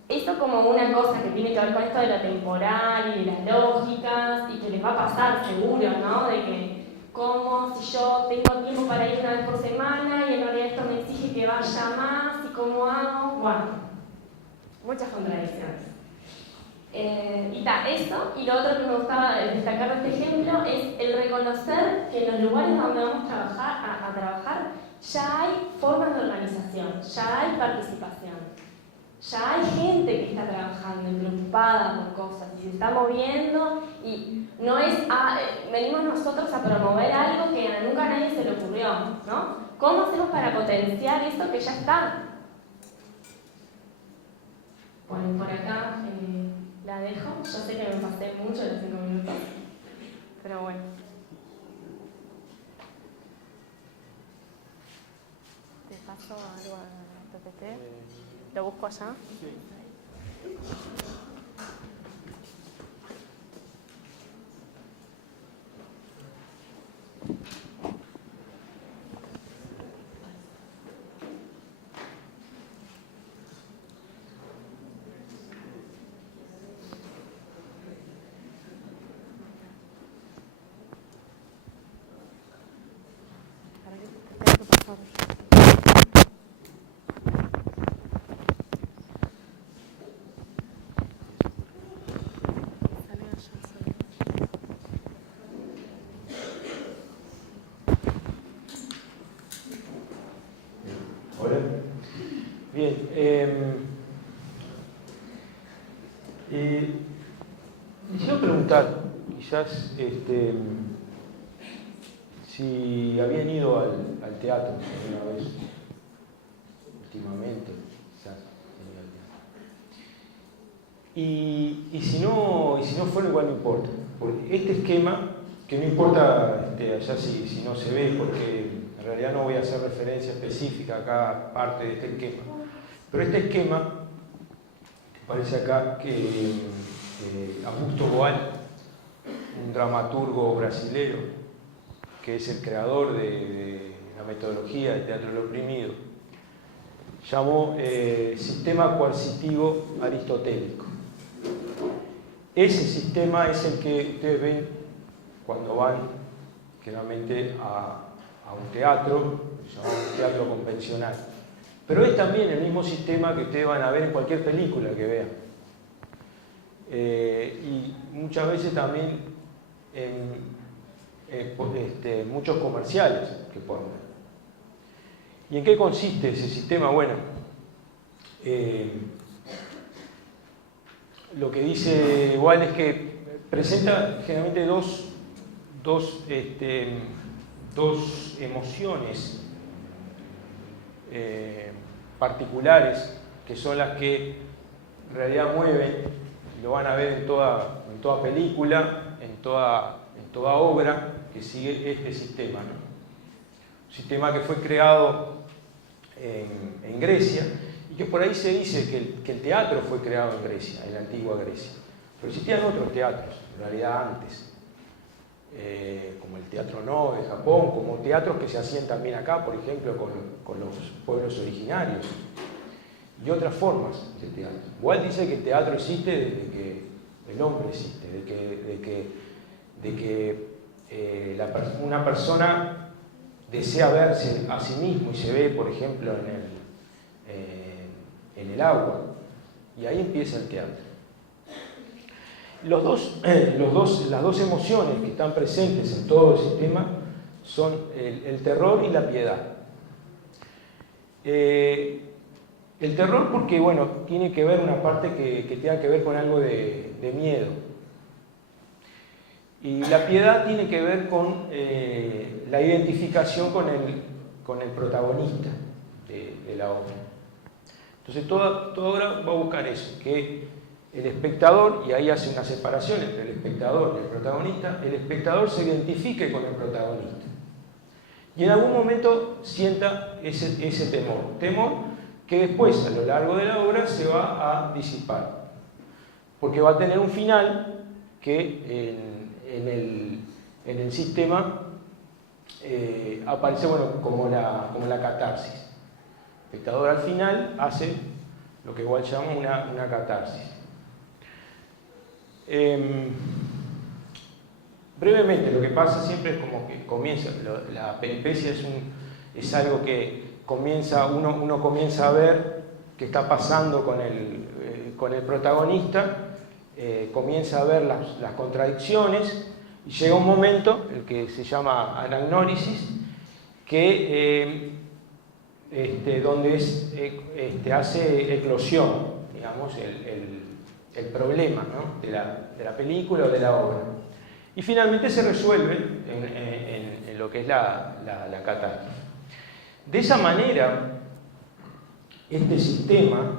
Esto como una cosa que tiene que ver con esto de lo temporal y de las lógicas, y que les va a pasar seguro, ¿no? De que, ¿cómo si yo tengo tiempo para ir una vez por semana y en realidad esto me exige que vaya más, y cómo hago? Bueno, muchas contradicciones. Eso, y lo otro que me gustaba destacar de este ejemplo es el reconocer que en los lugares donde vamos a trabajar ya hay formas de organización, ya hay participación, ya hay gente que está trabajando y preocupada por cosas y se está moviendo, y no es, venimos nosotros a promover algo que nunca a nadie se le ocurrió, ¿no? ¿Cómo hacemos para potenciar esto que ya está? Bueno, por acá la dejo. Yo sé que me pasé mucho de los 5 minutos, pero bueno. ¿Te paso algo a TPT? ¿Lo busco allá? por favor. Hola. Bien. Quisiera preguntar, quizás, si habían ido al teatro alguna vez, últimamente, quizás han ido al teatro. Y si no fueron, igual no importa. Porque este esquema, que no importa allá si no se ve, porque en realidad no voy a hacer referencia específica a cada parte de este esquema, pero este esquema, parece acá que Augusto Boal, un dramaturgo brasileño, que es el creador de la metodología del teatro del oprimido, llamó sistema coercitivo aristotélico. Ese sistema es el que ustedes ven cuando van generalmente a un teatro, llamado un teatro convencional. Pero es también el mismo sistema que ustedes van a ver en cualquier película que vean. Y muchas veces también en muchos comerciales que pueden ver. ¿Y en qué consiste ese sistema? Bueno, lo que dice igual es que presenta generalmente dos emociones particulares, que son las que en realidad mueven, lo van a ver en toda película, en toda obra que sigue este sistema, ¿no? Un sistema que fue creado en Grecia, y que por ahí se dice que el teatro fue creado en Grecia, en la antigua Grecia. Pero existían otros teatros, en realidad antes, como el Teatro No de Japón, como teatros que se hacían también acá, por ejemplo, con los pueblos originarios, y otras formas de teatro. Igual dice que el teatro existe desde que el hombre existe, de que una persona desea verse a sí mismo y se ve, por ejemplo, en el agua, y ahí empieza el teatro. Las dos emociones que están presentes en todo el sistema son el terror y la piedad. El terror porque, bueno, tiene que ver una parte que tenga que ver con algo de miedo. Y la piedad tiene que ver con la identificación con el protagonista de la obra. Entonces toda obra va a buscar eso, que el espectador, y ahí hace una separación entre el espectador y el protagonista, el espectador se identifique con el protagonista. Y en algún momento sienta ese temor que después, a lo largo de la obra, se va a disipar. Porque va a tener un final que en el sistema aparece, bueno, como la catarsis. El espectador al final hace lo que igual llama una catarsis. Brevemente, lo que pasa siempre es como que comienza, la peripecia es algo que uno comienza a ver qué está pasando con el protagonista, comienza a ver las contradicciones, y llega un momento, el que se llama anagnórisis, que donde hace eclosión, digamos, el problema, ¿no?, de la película o de la obra. Y finalmente se resuelve en lo que es la catástrofe. De esa manera, este sistema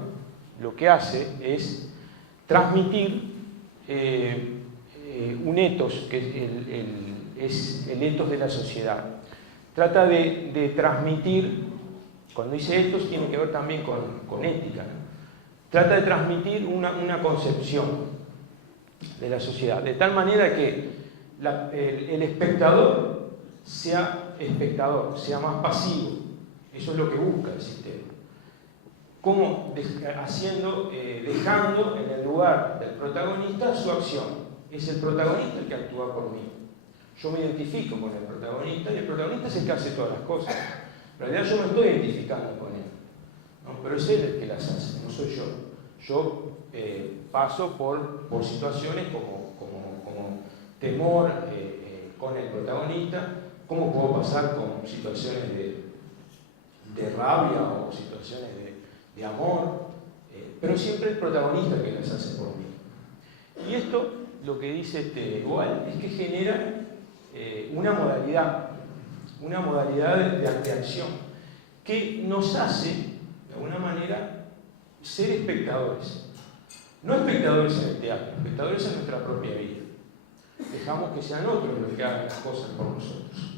lo que hace es transmitir un etos, que es el etos de la sociedad. Trata de transmitir, cuando dice etos tiene que ver también con ética, ¿no? Trata de transmitir una concepción de la sociedad, de tal manera que el espectador sea más pasivo. Eso es lo que busca el sistema. ¿Cómo? Dejando en el lugar del protagonista su acción. Es el protagonista el que actúa por mí. Yo me identifico con el protagonista y el protagonista es el que hace todas las cosas. En realidad yo me estoy identificando con él, ¿no? Pero es él el que las hace, no soy yo. Yo paso por situaciones como temor con el protagonista, como puedo pasar con situaciones de rabia o situaciones de amor, pero siempre el protagonista que las hace por mí. Y esto, lo que dice Boal, es que genera una modalidad de acción que nos hace, de alguna manera, ser espectadores. No espectadores en el teatro, espectadores en nuestra propia vida. Dejamos que sean otros los que hagan las cosas por nosotros.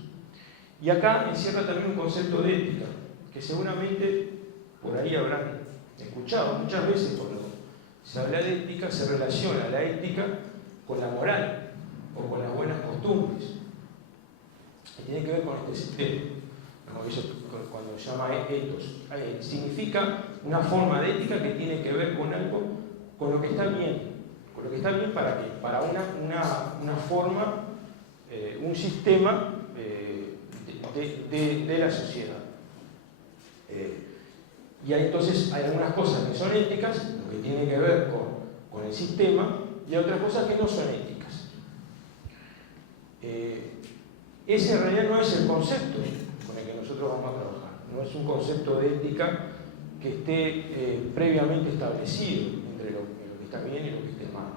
Y acá encierra también un concepto de ética, que seguramente por ahí habrán escuchado muchas veces cuando se habla de ética, se relaciona la ética con la moral o con las buenas costumbres. Y tiene que ver con este sistema, cuando se llama ethos. Significa una forma de ética que tiene que ver con algo, con lo que está bien. ¿Con lo que está bien para qué? Para una forma, un sistema de la sociedad. Y entonces hay algunas cosas que son éticas, lo que tiene que ver con el sistema, y hay otras cosas que no son éticas. Ese en realidad no es el concepto con el que nosotros vamos a trabajar. No es un concepto de ética que esté previamente establecido entre lo que está bien y lo que esté mal.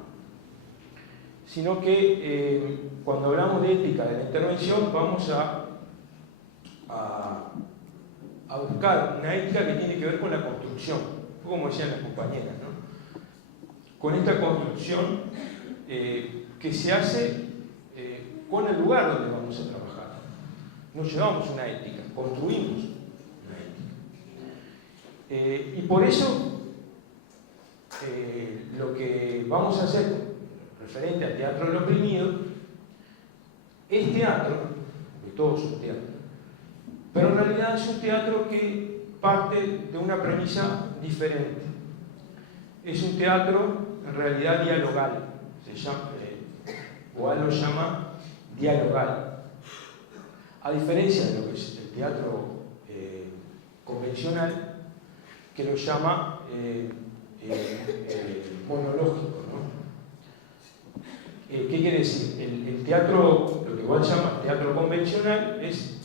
Sino que cuando hablamos de ética de la intervención, vamos a buscar una ética que tiene que ver con la construcción, como decían las compañeras, ¿no? Con esta construcción que se hace con el lugar donde vamos a trabajar. No llevamos una ética, construimos una ética. Y por eso lo que vamos a hacer referente al teatro del oprimido es teatro, porque todos son teatro, pero en realidad es un teatro que parte de una premisa diferente. Es un teatro en realidad dialogal, Boal lo llama dialogal. A diferencia de lo que es el teatro convencional, que lo llama monológico, ¿no? ¿Qué quiere decir? El teatro, lo que Boal llama teatro convencional, es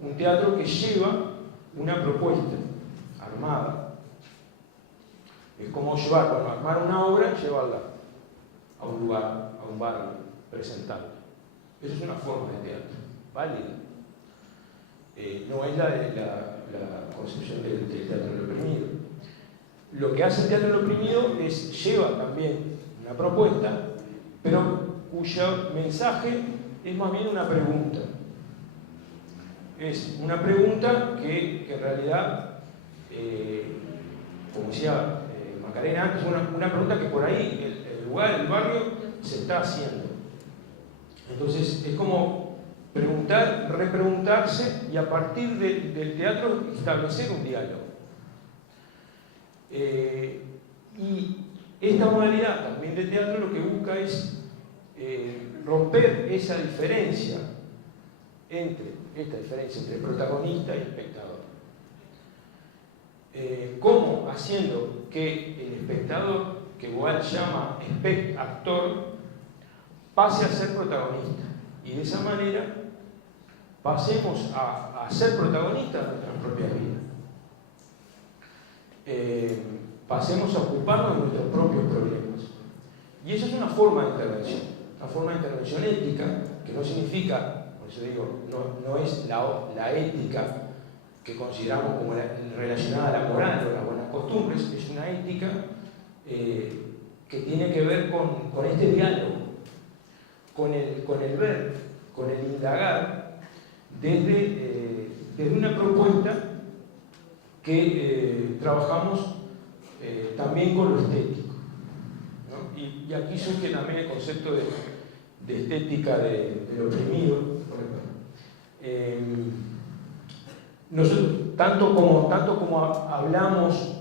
un teatro que lleva una propuesta armada. Es como armar una obra, llevarla a un lugar, a un barrio, presentarla. Eso es una forma de teatro, válida. No es la concepción del teatro del oprimido. Lo que hace el teatro del oprimido es lleva también una propuesta, pero cuyo mensaje es más bien una pregunta. Es una pregunta que en realidad, como decía Macarena antes, una pregunta que por ahí el lugar, el barrio, se está haciendo. Entonces es como preguntar, repreguntarse y a partir del teatro establecer un diálogo. Y esta modalidad también de teatro lo que busca es romper esa diferencia entre protagonista y espectador. ¿Cómo? Haciendo que el espectador, que Boal llama actor, pase a ser protagonista. Y de esa manera pasemos a ser protagonistas de nuestras propias vidas. Pasemos a ocuparnos de nuestros propios problemas. Y eso es una forma de intervención ética, que no significa, por eso digo, no es la ética que consideramos como relacionada a la moral o a las buenas costumbres, es una ética que tiene que ver con este diálogo, con el ver, con el indagar, desde una propuesta que trabajamos también con lo estético, ¿no? Y aquí surge también el concepto de estética del oprimido. Nosotros, tanto como hablamos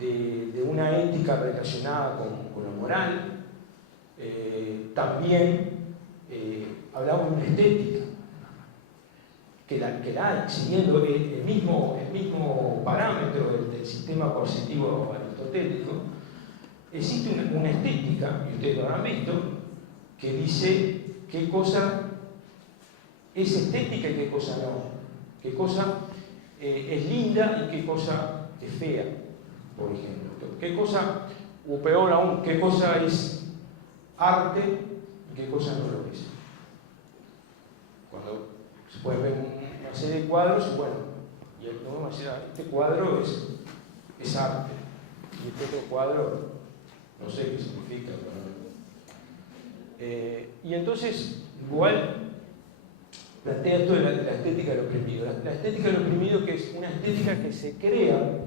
de una ética relacionada con la moral, también hablamos de una estética. que la hay, siguiendo el mismo parámetro del sistema coercitivo aristotélico, existe una estética, y ustedes lo habrán visto, que dice qué cosa es estética y qué cosa no, qué cosa es linda y qué cosa es fea, por ejemplo. Qué cosa, o peor aún, qué cosa es arte y qué cosa no lo es. Cuando se puede ver una serie de cuadros, y bueno, y el no va a decir, este cuadro es arte, y este otro cuadro no sé qué significa. Y entonces, igual plantea esto de la estética del oprimido. La estética del oprimido, que es una estética que se crea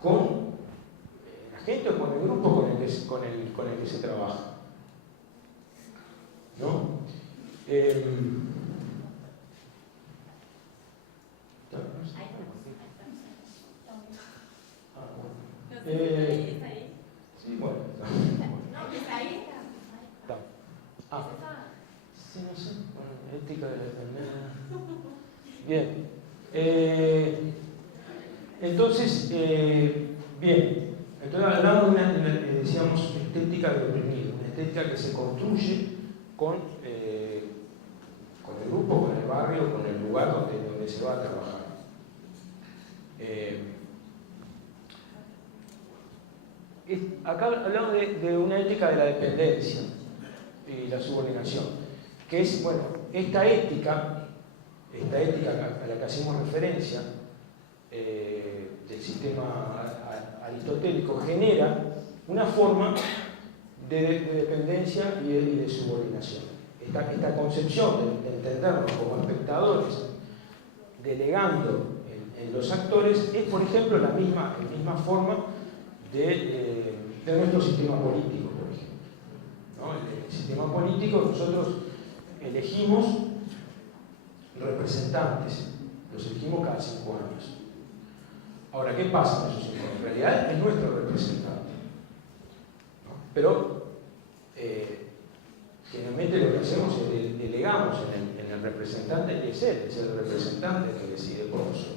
con la gente o con el grupo con el que se trabaja, ¿no? Sí, bueno. No, está ahí. Sí, no sé. Bueno, ética de la enfermedad. Bien. Entonces, entonces hablamos de una, decíamos, estética del oprimido, una estética que se construye con el grupo, con el barrio, con el lugar donde se va a trabajar. Acá hablamos de una ética de la dependencia y la subordinación, que es, bueno, esta ética a la que hacemos referencia, del sistema aristotélico, genera una forma de dependencia y de subordinación. Esta concepción de entendernos como espectadores, delegando en los actores, es, por ejemplo, la misma forma de nuestro sistema político, por ejemplo, ¿no? El sistema político, nosotros elegimos representantes, los elegimos cada 5 años. Ahora, ¿qué pasa en esos 5 años? En realidad es nuestro representante, ¿no? Pero generalmente lo que hacemos es delegamos en el representante, y es el representante que decide por nosotros.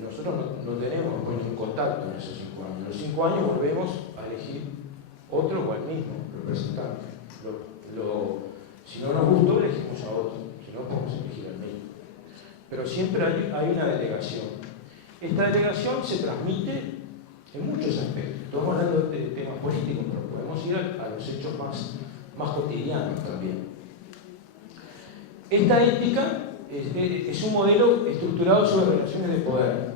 Nosotros no tenemos ningún contacto en esos 5 años. En los 5 años volvemos a elegir otro o al mismo representante. Si no nos gustó, elegimos a otro. Si no, podemos elegir al mismo. Pero siempre hay una delegación. Esta delegación se transmite en muchos aspectos. Estamos hablando de temas políticos, pero podemos ir a los hechos más cotidianos también. Esta ética es un modelo estructurado sobre relaciones de poder,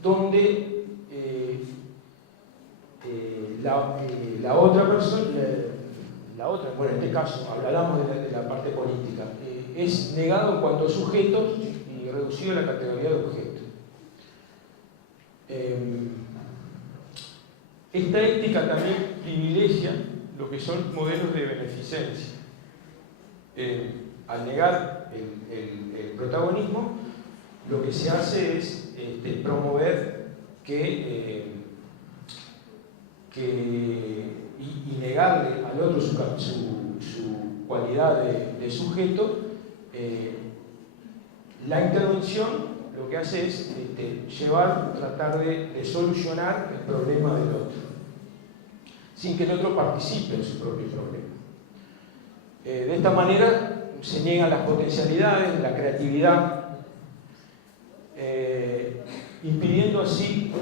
donde la otra persona, bueno, en este caso hablamos de la parte política, es negado en cuanto a sujetos y reducido a la categoría de objeto. Esta ética también privilegia lo que son modelos de beneficencia. Al negar el protagonismo, lo que se hace es promover y negarle al otro su cualidad de sujeto. La intervención lo que hace es tratar de solucionar el problema del otro, sin que el otro participe en su propio problema. De esta manera se niegan las potencialidades, la creatividad, impidiendo así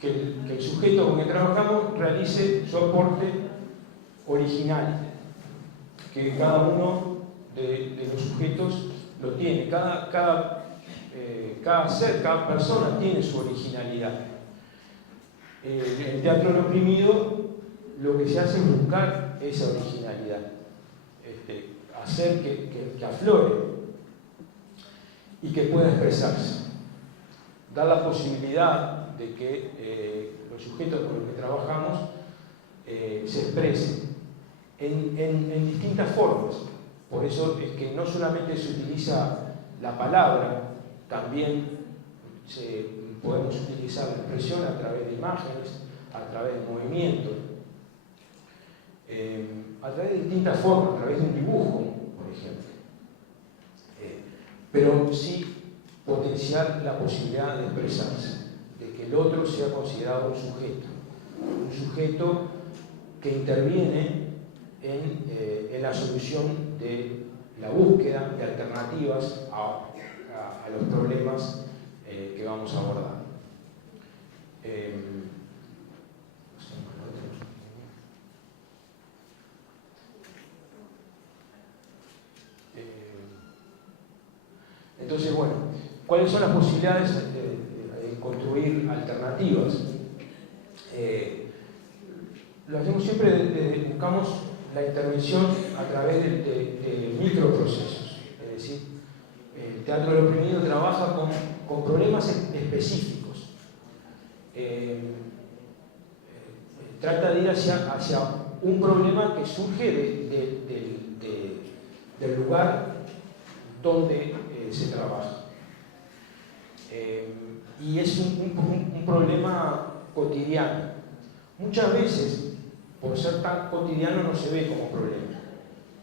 que el sujeto con el que trabajamos realice su aporte original, que cada uno de los sujetos lo tiene. Cada ser, cada persona tiene su originalidad. En el teatro del oprimido lo que se hace es buscar esa originalidad, hacer que aflore y que pueda expresarse, dar la posibilidad de que los sujetos con los que trabajamos se expresen en distintas formas. Por eso es que no solamente se utiliza la palabra, también podemos utilizar la expresión a través de imágenes, a través de movimientos. a través de distintas formas, a través de un dibujo, por ejemplo. Pero sí potenciar la posibilidad de expresarse, de que el otro sea considerado un sujeto que interviene en la solución de la búsqueda de alternativas a los problemas que vamos a abordar. Entonces, bueno, ¿cuáles son las posibilidades de construir alternativas? Lo hacemos siempre, buscamos la intervención a través de microprocesos. Es decir, el teatro del oprimido trabaja con problemas específicos. Trata de ir hacia un problema que surge del lugar donde se trabaja. Y es un problema cotidiano. Muchas veces, por ser tan cotidiano, no se ve como problema.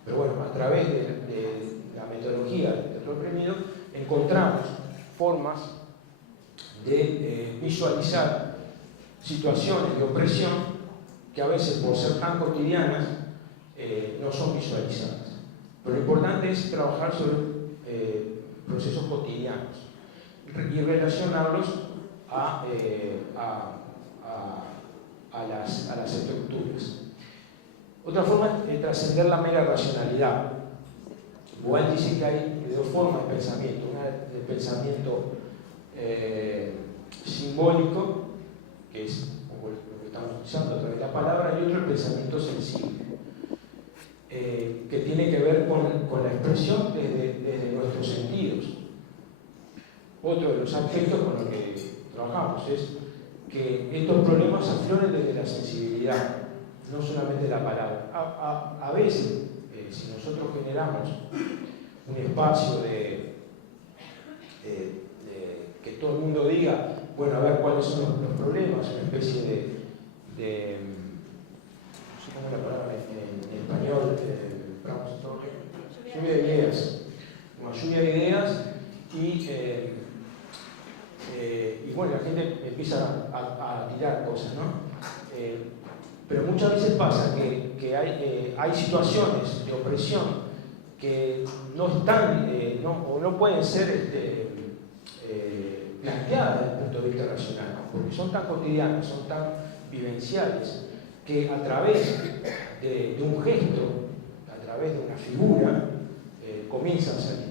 Pero bueno, a través de la metodología del teatro oprimido, encontramos formas de visualizar situaciones de opresión que a veces, por ser tan cotidianas, no son visualizadas. Pero lo importante es trabajar sobre procesos cotidianos y relacionarlos a las estructuras. Otra forma es trascender la mera racionalidad. Boal dice que hay dos formas de pensamiento. Una de pensamiento simbólico, que es lo que estamos utilizando a través de la palabra, y otro el pensamiento sensible, que tiene que ver con la expresión desde nuestros sentidos. Otro de los aspectos con los que trabajamos es que estos problemas afloren desde la sensibilidad, no solamente la palabra. A veces, si nosotros generamos un espacio de que todo el mundo diga, bueno, a ver cuáles son los problemas, una especie de no sé cómo es la palabra en español, lluvia de ideas, una lluvia de ideas y bueno, la gente empieza a tirar cosas, ¿no? Pero muchas veces pasa que hay situaciones de opresión que no están o no pueden ser planteadas desde el punto de vista racional, ¿no? Porque son tan cotidianas, son tan vivenciales, que a través de un gesto, a través de una figura, comienzan a salir.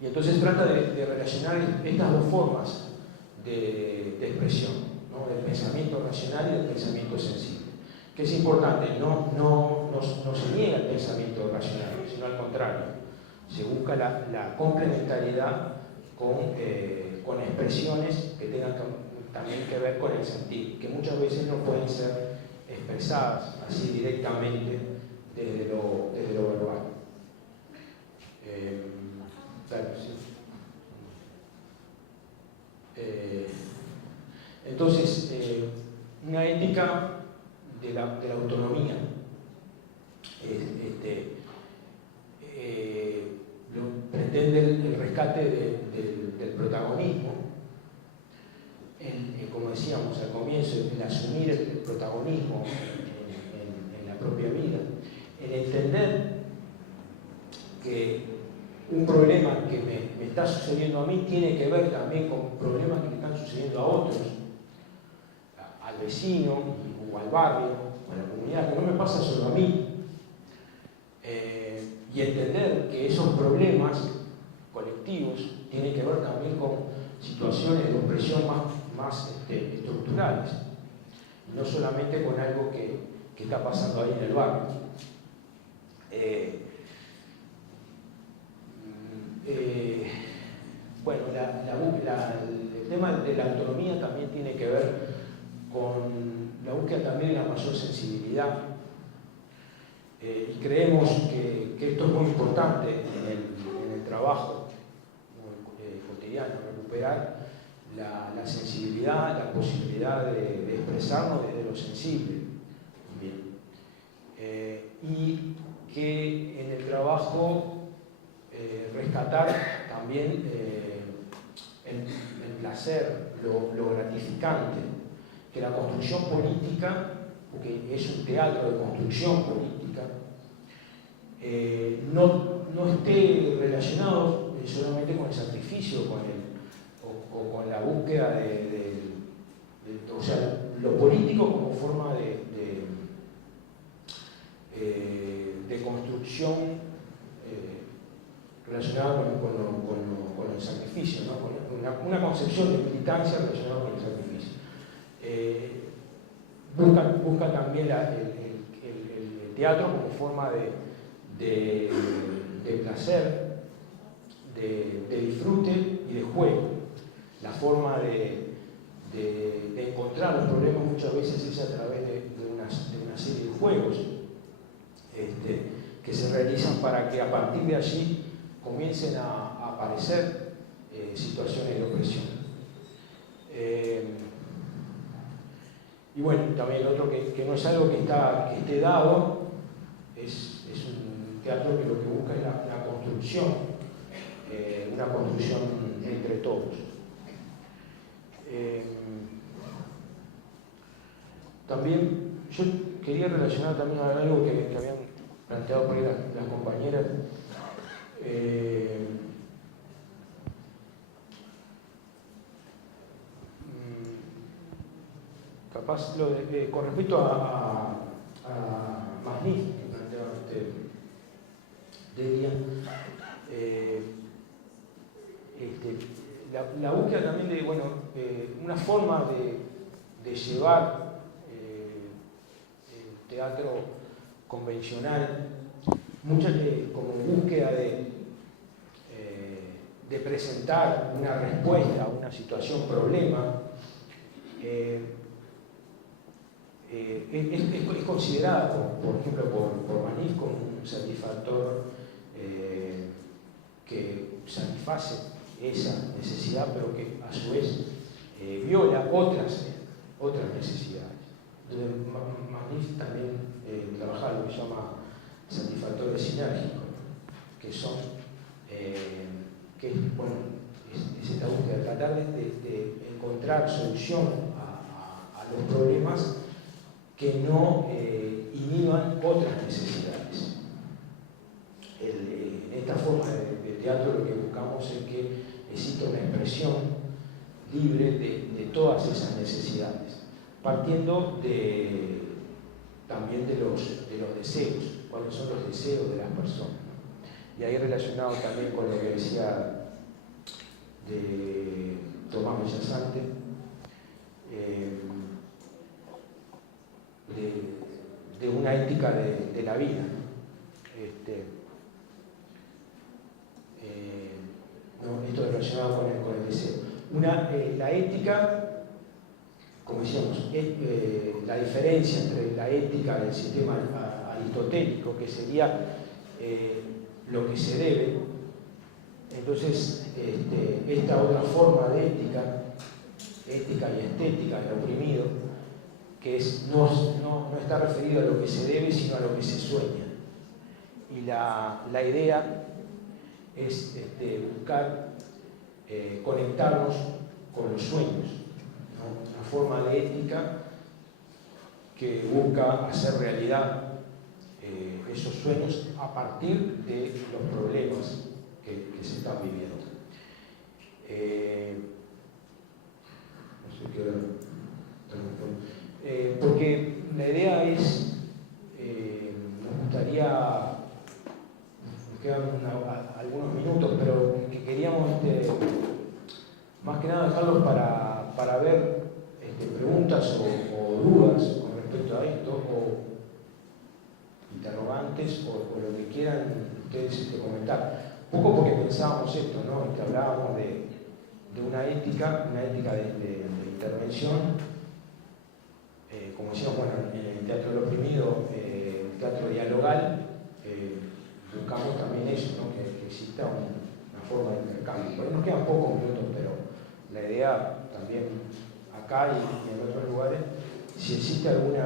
Y entonces trata de relacionar estas dos formas de expresión, ¿no? Del pensamiento racional y del pensamiento sensible. Que es importante, no se niega el pensamiento racional, sino al contrario, se busca la complementariedad con expresiones que tengan también que ver con el sentir, que muchas veces no pueden ser expresadas así directamente desde lo verbal. Claro, sí. Entonces, una ética de la autonomía, pretende el rescate del protagonismo, como decíamos al comienzo, el asumir el protagonismo en la propia vida, el entender que un problema que me está sucediendo a mí tiene que ver también con problemas que le están sucediendo a otros, al vecino o al barrio o a la comunidad, que no me pasa solo a mí. Y entender que esos problemas colectivos tienen que ver también con situaciones de opresión más estructurales, y no solamente con algo que está pasando ahí en el barrio. Bueno, el tema de la autonomía también tiene que ver con la búsqueda también de la mayor sensibilidad. Y creemos que esto es muy importante en el trabajo cotidiano, recuperar la sensibilidad, la posibilidad de expresarnos desde lo sensible. Bien. y que en el trabajo rescatar también el placer, lo gratificante, que la construcción política, porque es un teatro de construcción política, no esté relacionado solamente con el sacrificio, o con la búsqueda o sea, lo político como forma de construcción relacionada con el sacrificio, ¿no? Con una concepción de militancia relacionada con el sacrificio. Busca también el teatro como forma de placer, de disfrute y de juego. La forma de encontrar los problemas muchas veces es a través de una serie de juegos que se realizan para que a partir de allí comiencen a aparecer situaciones de opresión. Y bueno, también otro que no es algo que esté dado, es un teatro que lo que busca es la construcción, una construcción entre todos. También yo quería relacionar también a algo que habían planteado por ahí las compañeras. Capaz con respecto a Masnif, que planteaba Delia, la búsqueda también de, bueno, una forma de llevar el teatro convencional, muchas como búsqueda de presentar una respuesta a una situación, problema, es considerada, por ejemplo, por Masnif como un satisfactor que satisface esa necesidad, pero que a su vez viola otras necesidades. Entonces, Masnif también trabaja lo que llama satisfactores sinérgicos, que son, que es, bueno, es esta búsqueda de tratar de encontrar solución a los problemas que no inhiban otras necesidades. En esta forma de teatro lo que buscamos es que exista una expresión libre de todas esas necesidades, partiendo también de los deseos, cuáles son los deseos de las personas. Y ahí relacionado también con lo que decía de Tomás Bellasante, de una ética de la vida. Esto es relacionado con el deseo. La ética, como decíamos, es la diferencia entre la ética del sistema aristotélico, que sería lo que se debe. Entonces, esta otra forma de ética y estética del oprimido, que no está referido a lo que se debe, sino a lo que se sueña. Y la idea es buscar conectarnos con los sueños, ¿no? Una forma de ética que busca hacer realidad esos sueños a partir de los problemas que se están viviendo. No sé qué hora. Porque la idea es, nos gustaría, nos quedan algunos minutos, pero que queríamos más que nada dejarlos para ver preguntas o dudas con respecto a esto, o interrogantes, o lo que quieran ustedes comentar. Un poco porque pensábamos esto, ¿no? Que hablábamos de una ética de intervención. Como decíamos, bueno, en el teatro del oprimido, el teatro dialogal, buscamos también eso, ¿no? Que exista una forma de intercambio. Bueno, nos quedan pocos minutos, pero la idea también acá y en otros lugares, si existe algún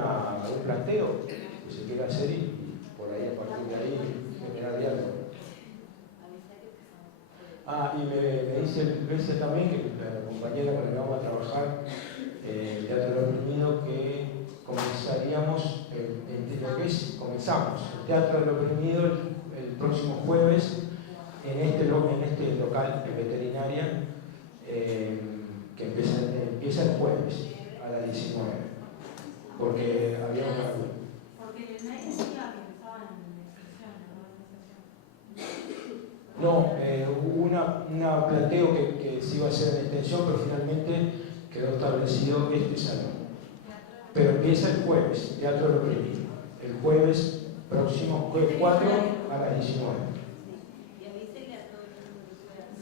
planteo que se quiera hacer y por ahí, a partir de ahí, generar diálogo. Y me dice también que la compañera con la que vamos a trabajar, el Teatro del Oprimido, que comenzaríamos, comenzamos el Teatro del Oprimido el próximo jueves en este local de veterinaria, que empieza el jueves a las 19, porque había una... Porque el mail decía que empezaban en expresión, en No, hubo un planteo que se iba a hacer en extensión, pero finalmente quedó establecido este salón. Pero empieza el jueves, Teatro del Oprimido. El jueves próximo, jueves 4 a las 19.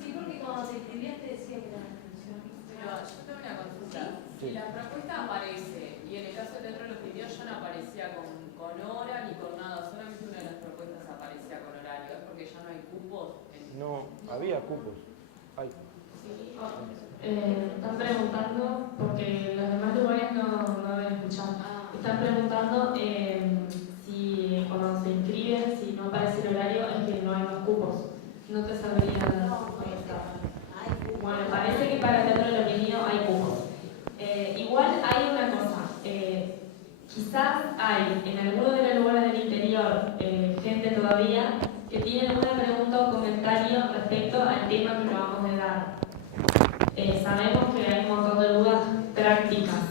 Sí, porque cuando te inscribías te decía que era la expresión. Pero yo tengo una consulta. Si la propuesta aparece, y en el caso del Teatro de los Oprimidos yo no aparecía con hora ni con nada, solamente una de las propuestas aparecía con horario, ¿es porque ya no hay cupos? No, había cupos. Hay. Están preguntando, porque los demás lugares no habían escuchado, están preguntando si cuando se inscriben, si no aparece el horario, es que no hay más cupos. No te sabría contestar. Bueno, parece que para el Teatro del Oprimido hay cupos. Igual hay una cosa, quizás hay en alguno de los lugares del interior gente todavía que tiene alguna pregunta o comentario respecto al tema que acabamos de dar. Sabemos que hay un montón de dudas prácticas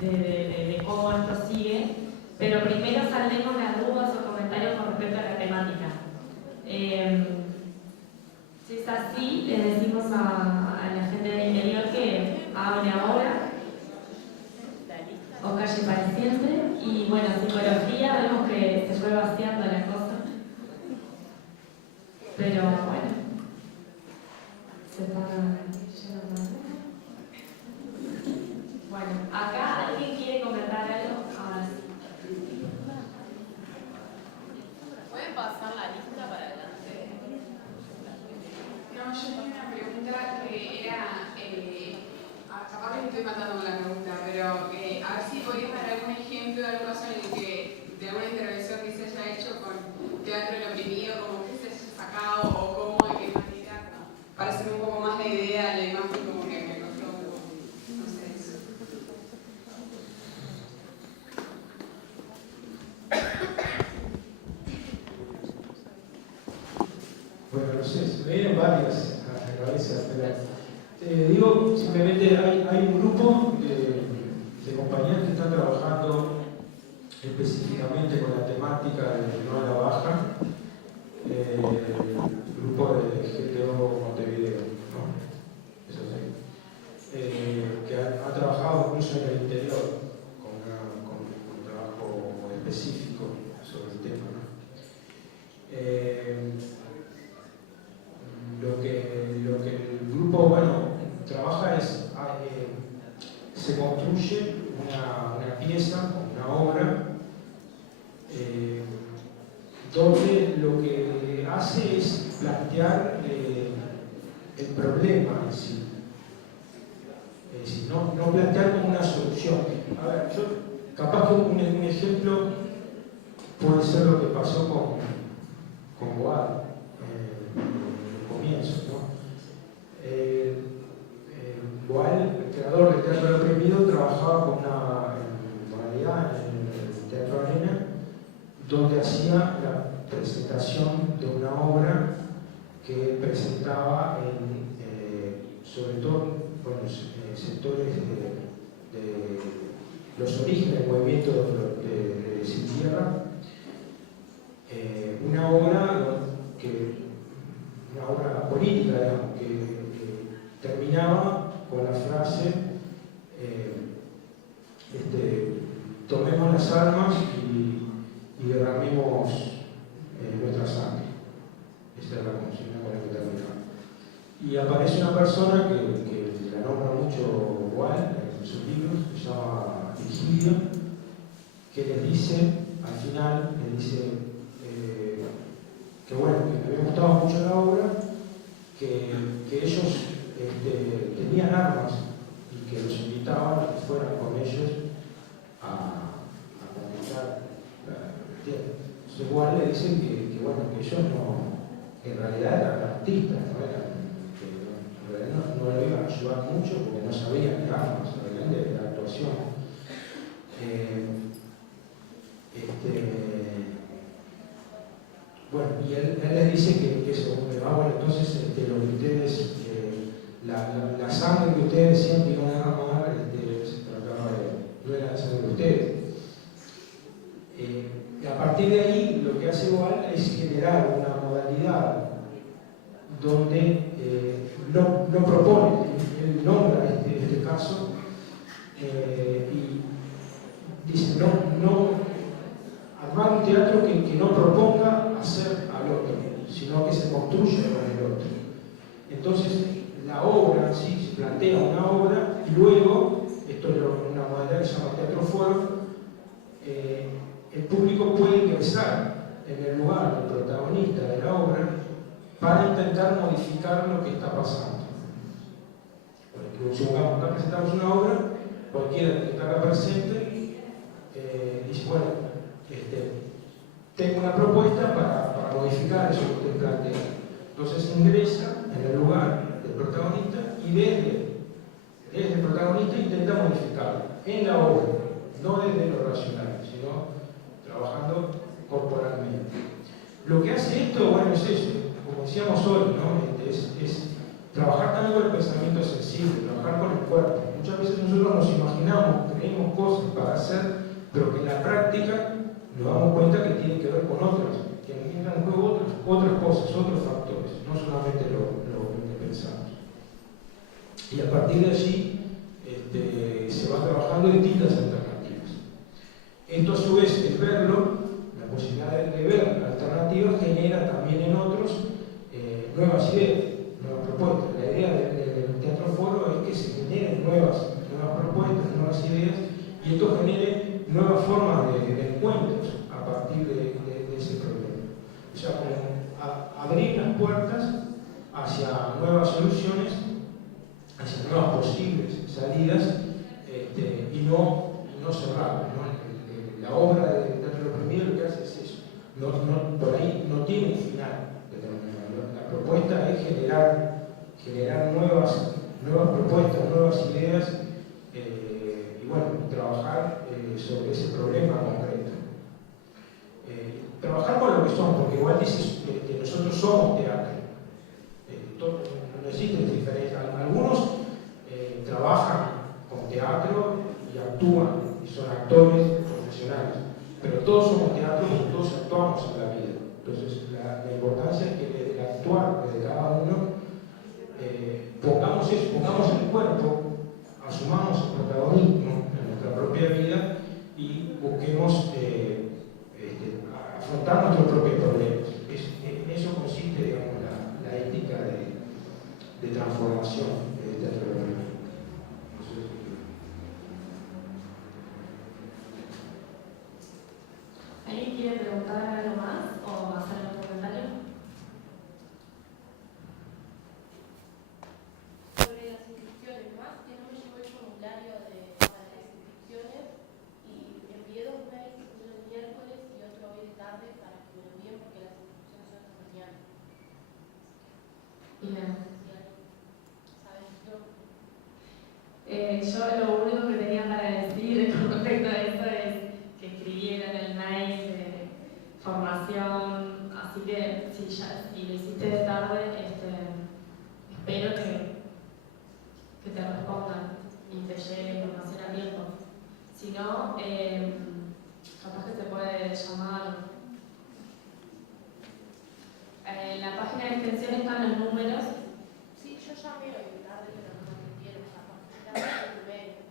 de cómo esto sigue, pero primero saldemos las dudas o comentarios con respecto a la temática. Si es así, les decimos a la gente del interior que hable ahora o calle para siempre. Y bueno, psicología, vemos que se fue vaciando la cosa. Pero bueno, se está llenando. Bueno, acá alguien quiere comentar algo. Ahora sí. ¿Pueden pasar la lista para adelante? No, yo tenía una pregunta que era, capaz que estoy matando con la pregunta, pero a ver si podrías dar algún ejemplo de algún caso en el que, de alguna intervención que se haya hecho con Teatro del Oprimido, como que se haya sacado o cómo, de qué manera, para hacerme un poco más la idea, la imagen como que me costó, no sé eso. Bueno, no sé, se me vienen varias a la cabeza, pero digo, simplemente hay un grupo de compañías que están trabajando específicamente con la temática de no a la baja, el grupo de GTO Montevideo, ¿no? Eso sí. Que ha trabajado incluso en el interior con un trabajo específico sobre el tema, ¿no? Lo que el grupo, trabaja es, se construye una pieza, una obra, donde lo que hace es plantear el problema en sí. Es decir, no plantear como una solución. A ver, capaz que un ejemplo puede ser lo que pasó con Boal. Comienzo, ¿no? Boal, el creador del Teatro del Oprimido, trabajaba con una modalidad en el Teatro Arena, donde hacía la presentación de una obra que presentaba sobre todo sectores de los orígenes del movimiento de Sin Tierra, una obra política, digamos, que terminaba con la frase tomemos las armas y derramemos nuestra sangre. Esa es la consigna con la que terminaba. Y aparece una persona que la nombra mucho Boal en sus libros, que se llama Virgilio, que les dice, al final, que bueno, que le había gustado mucho la obra, que ellos tenían armas y que los invitaban a que fueran con ellos a conquistar Entonces igual le dicen que bueno, que ellos no, que en realidad eran artistas, que en realidad no le iban a ayudar mucho porque no sabían, digamos, sabían de la actuación. Bueno, y él les dice que eso, bueno, entonces lo que ustedes, la sangre que ustedes decían que iban a derramar, se trataba no era la sangre de ustedes. A partir de ahí, lo que hace Boal es generar una modalidad donde no propone, él nombra este caso y dice, armar un teatro que no proponga hacer al otro, sino que se construya con el otro. Entonces, la obra en sí se plantea una obra y luego, esto es una modalidad que se llama teatro foro, el público puede ingresar en el lugar del protagonista de la obra para intentar modificar lo que está pasando. Porque supongamos que presentamos una obra, cualquiera que está acá presente dice, bueno, tengo una propuesta para modificar eso que usted plantea. Entonces ingresa en el lugar del protagonista y desde el protagonista intenta modificarlo en la obra, no desde lo racional, sino trabajando corporalmente. Lo que hace esto, bueno, es eso, como decíamos hoy, ¿no? Es trabajar también con el pensamiento sensible, trabajar con el cuerpo. Muchas veces nosotros nos imaginamos, creemos cosas para hacer, pero que en la práctica nos damos cuenta que tiene que ver con otras, que entran en juego otras cosas, otros factores, no solamente lo que pensamos. Y a partir de allí se va trabajando distintas alternativas. Esto a su vez, el verlo, la posibilidad de ver alternativas, genera también en otros nuevas ideas, nuevas propuestas. La idea del teatro foro es que se generen nuevas propuestas, nuevas ideas, y esto genere nuevas formas de encuentros a partir de ese problema. O sea, como abrir las puertas hacia nuevas soluciones, hacia nuevas posibles salidas, y no cerrar, ¿no? La obra de teatro reprimido lo que hace es eso. Por ahí no tiene un final determinado. La propuesta es generar nuevas propuestas, nuevas ideas, y bueno, trabajar sobre ese problema concreto. Trabajar con lo que somos, porque igual dices que nosotros somos teatro. No existe diferencia. Algunos trabajan con teatro y actúan, y son actores profesionales, pero todos somos teatro porque todos actuamos en la vida. Entonces, la importancia es que desde el actuar de cada uno pongamos el cuerpo, asumamos el protagonismo en nuestra propia vida y busquemos afrontar nuestros propios problemas. En eso consiste, digamos, la ética de transformación del teatro de la. ¿Alguien quiere preguntar algo más o hacer algún comentario? Sobre las inscripciones, más que no me llegó el formulario para las inscripciones y envié 2 mails, uno el miércoles y otro hoy de tarde para que me lo envíen porque las inscripciones son esta mañana. Bien. ¿Sabes esto? Yo lo único que tenía para decir con respecto a esto es que escribieron el mail de formación, así que si lo hiciste de tarde, espero que te respondan y te llegue la información a tiempo. Si no, capaz que te puede llamar. En la página de extensión están los números. Sí, yo llamé hoy de tarde, pero no me atendieron. Capaz que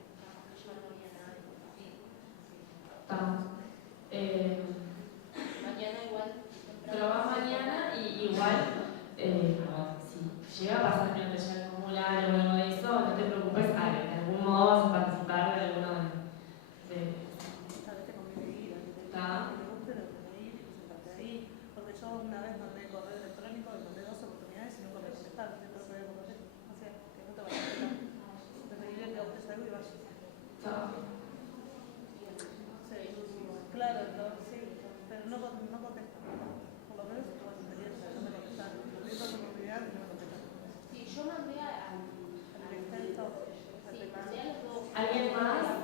yo no había nadie. Mañana igual. Pero vas mañana y igual, si llega a pasar que no te llega el formulario o algo de eso, no te preocupes, de algún modo vas a participar de alguno de. Tal vez te conviene ir, Está. te guste lo que ir y presentarte ahí, porque yo una vez mandé correo electrónico y mandé 2 oportunidades y nunca me contestaron, yo creo que voy a conocer, o sea, que no te vayas a contestar. Preferible que optes algo y vayas. Está. Sí, claro, sí, pero no contestar. mandé al extenso. sí, mandé a los dos. ¿Alguien más?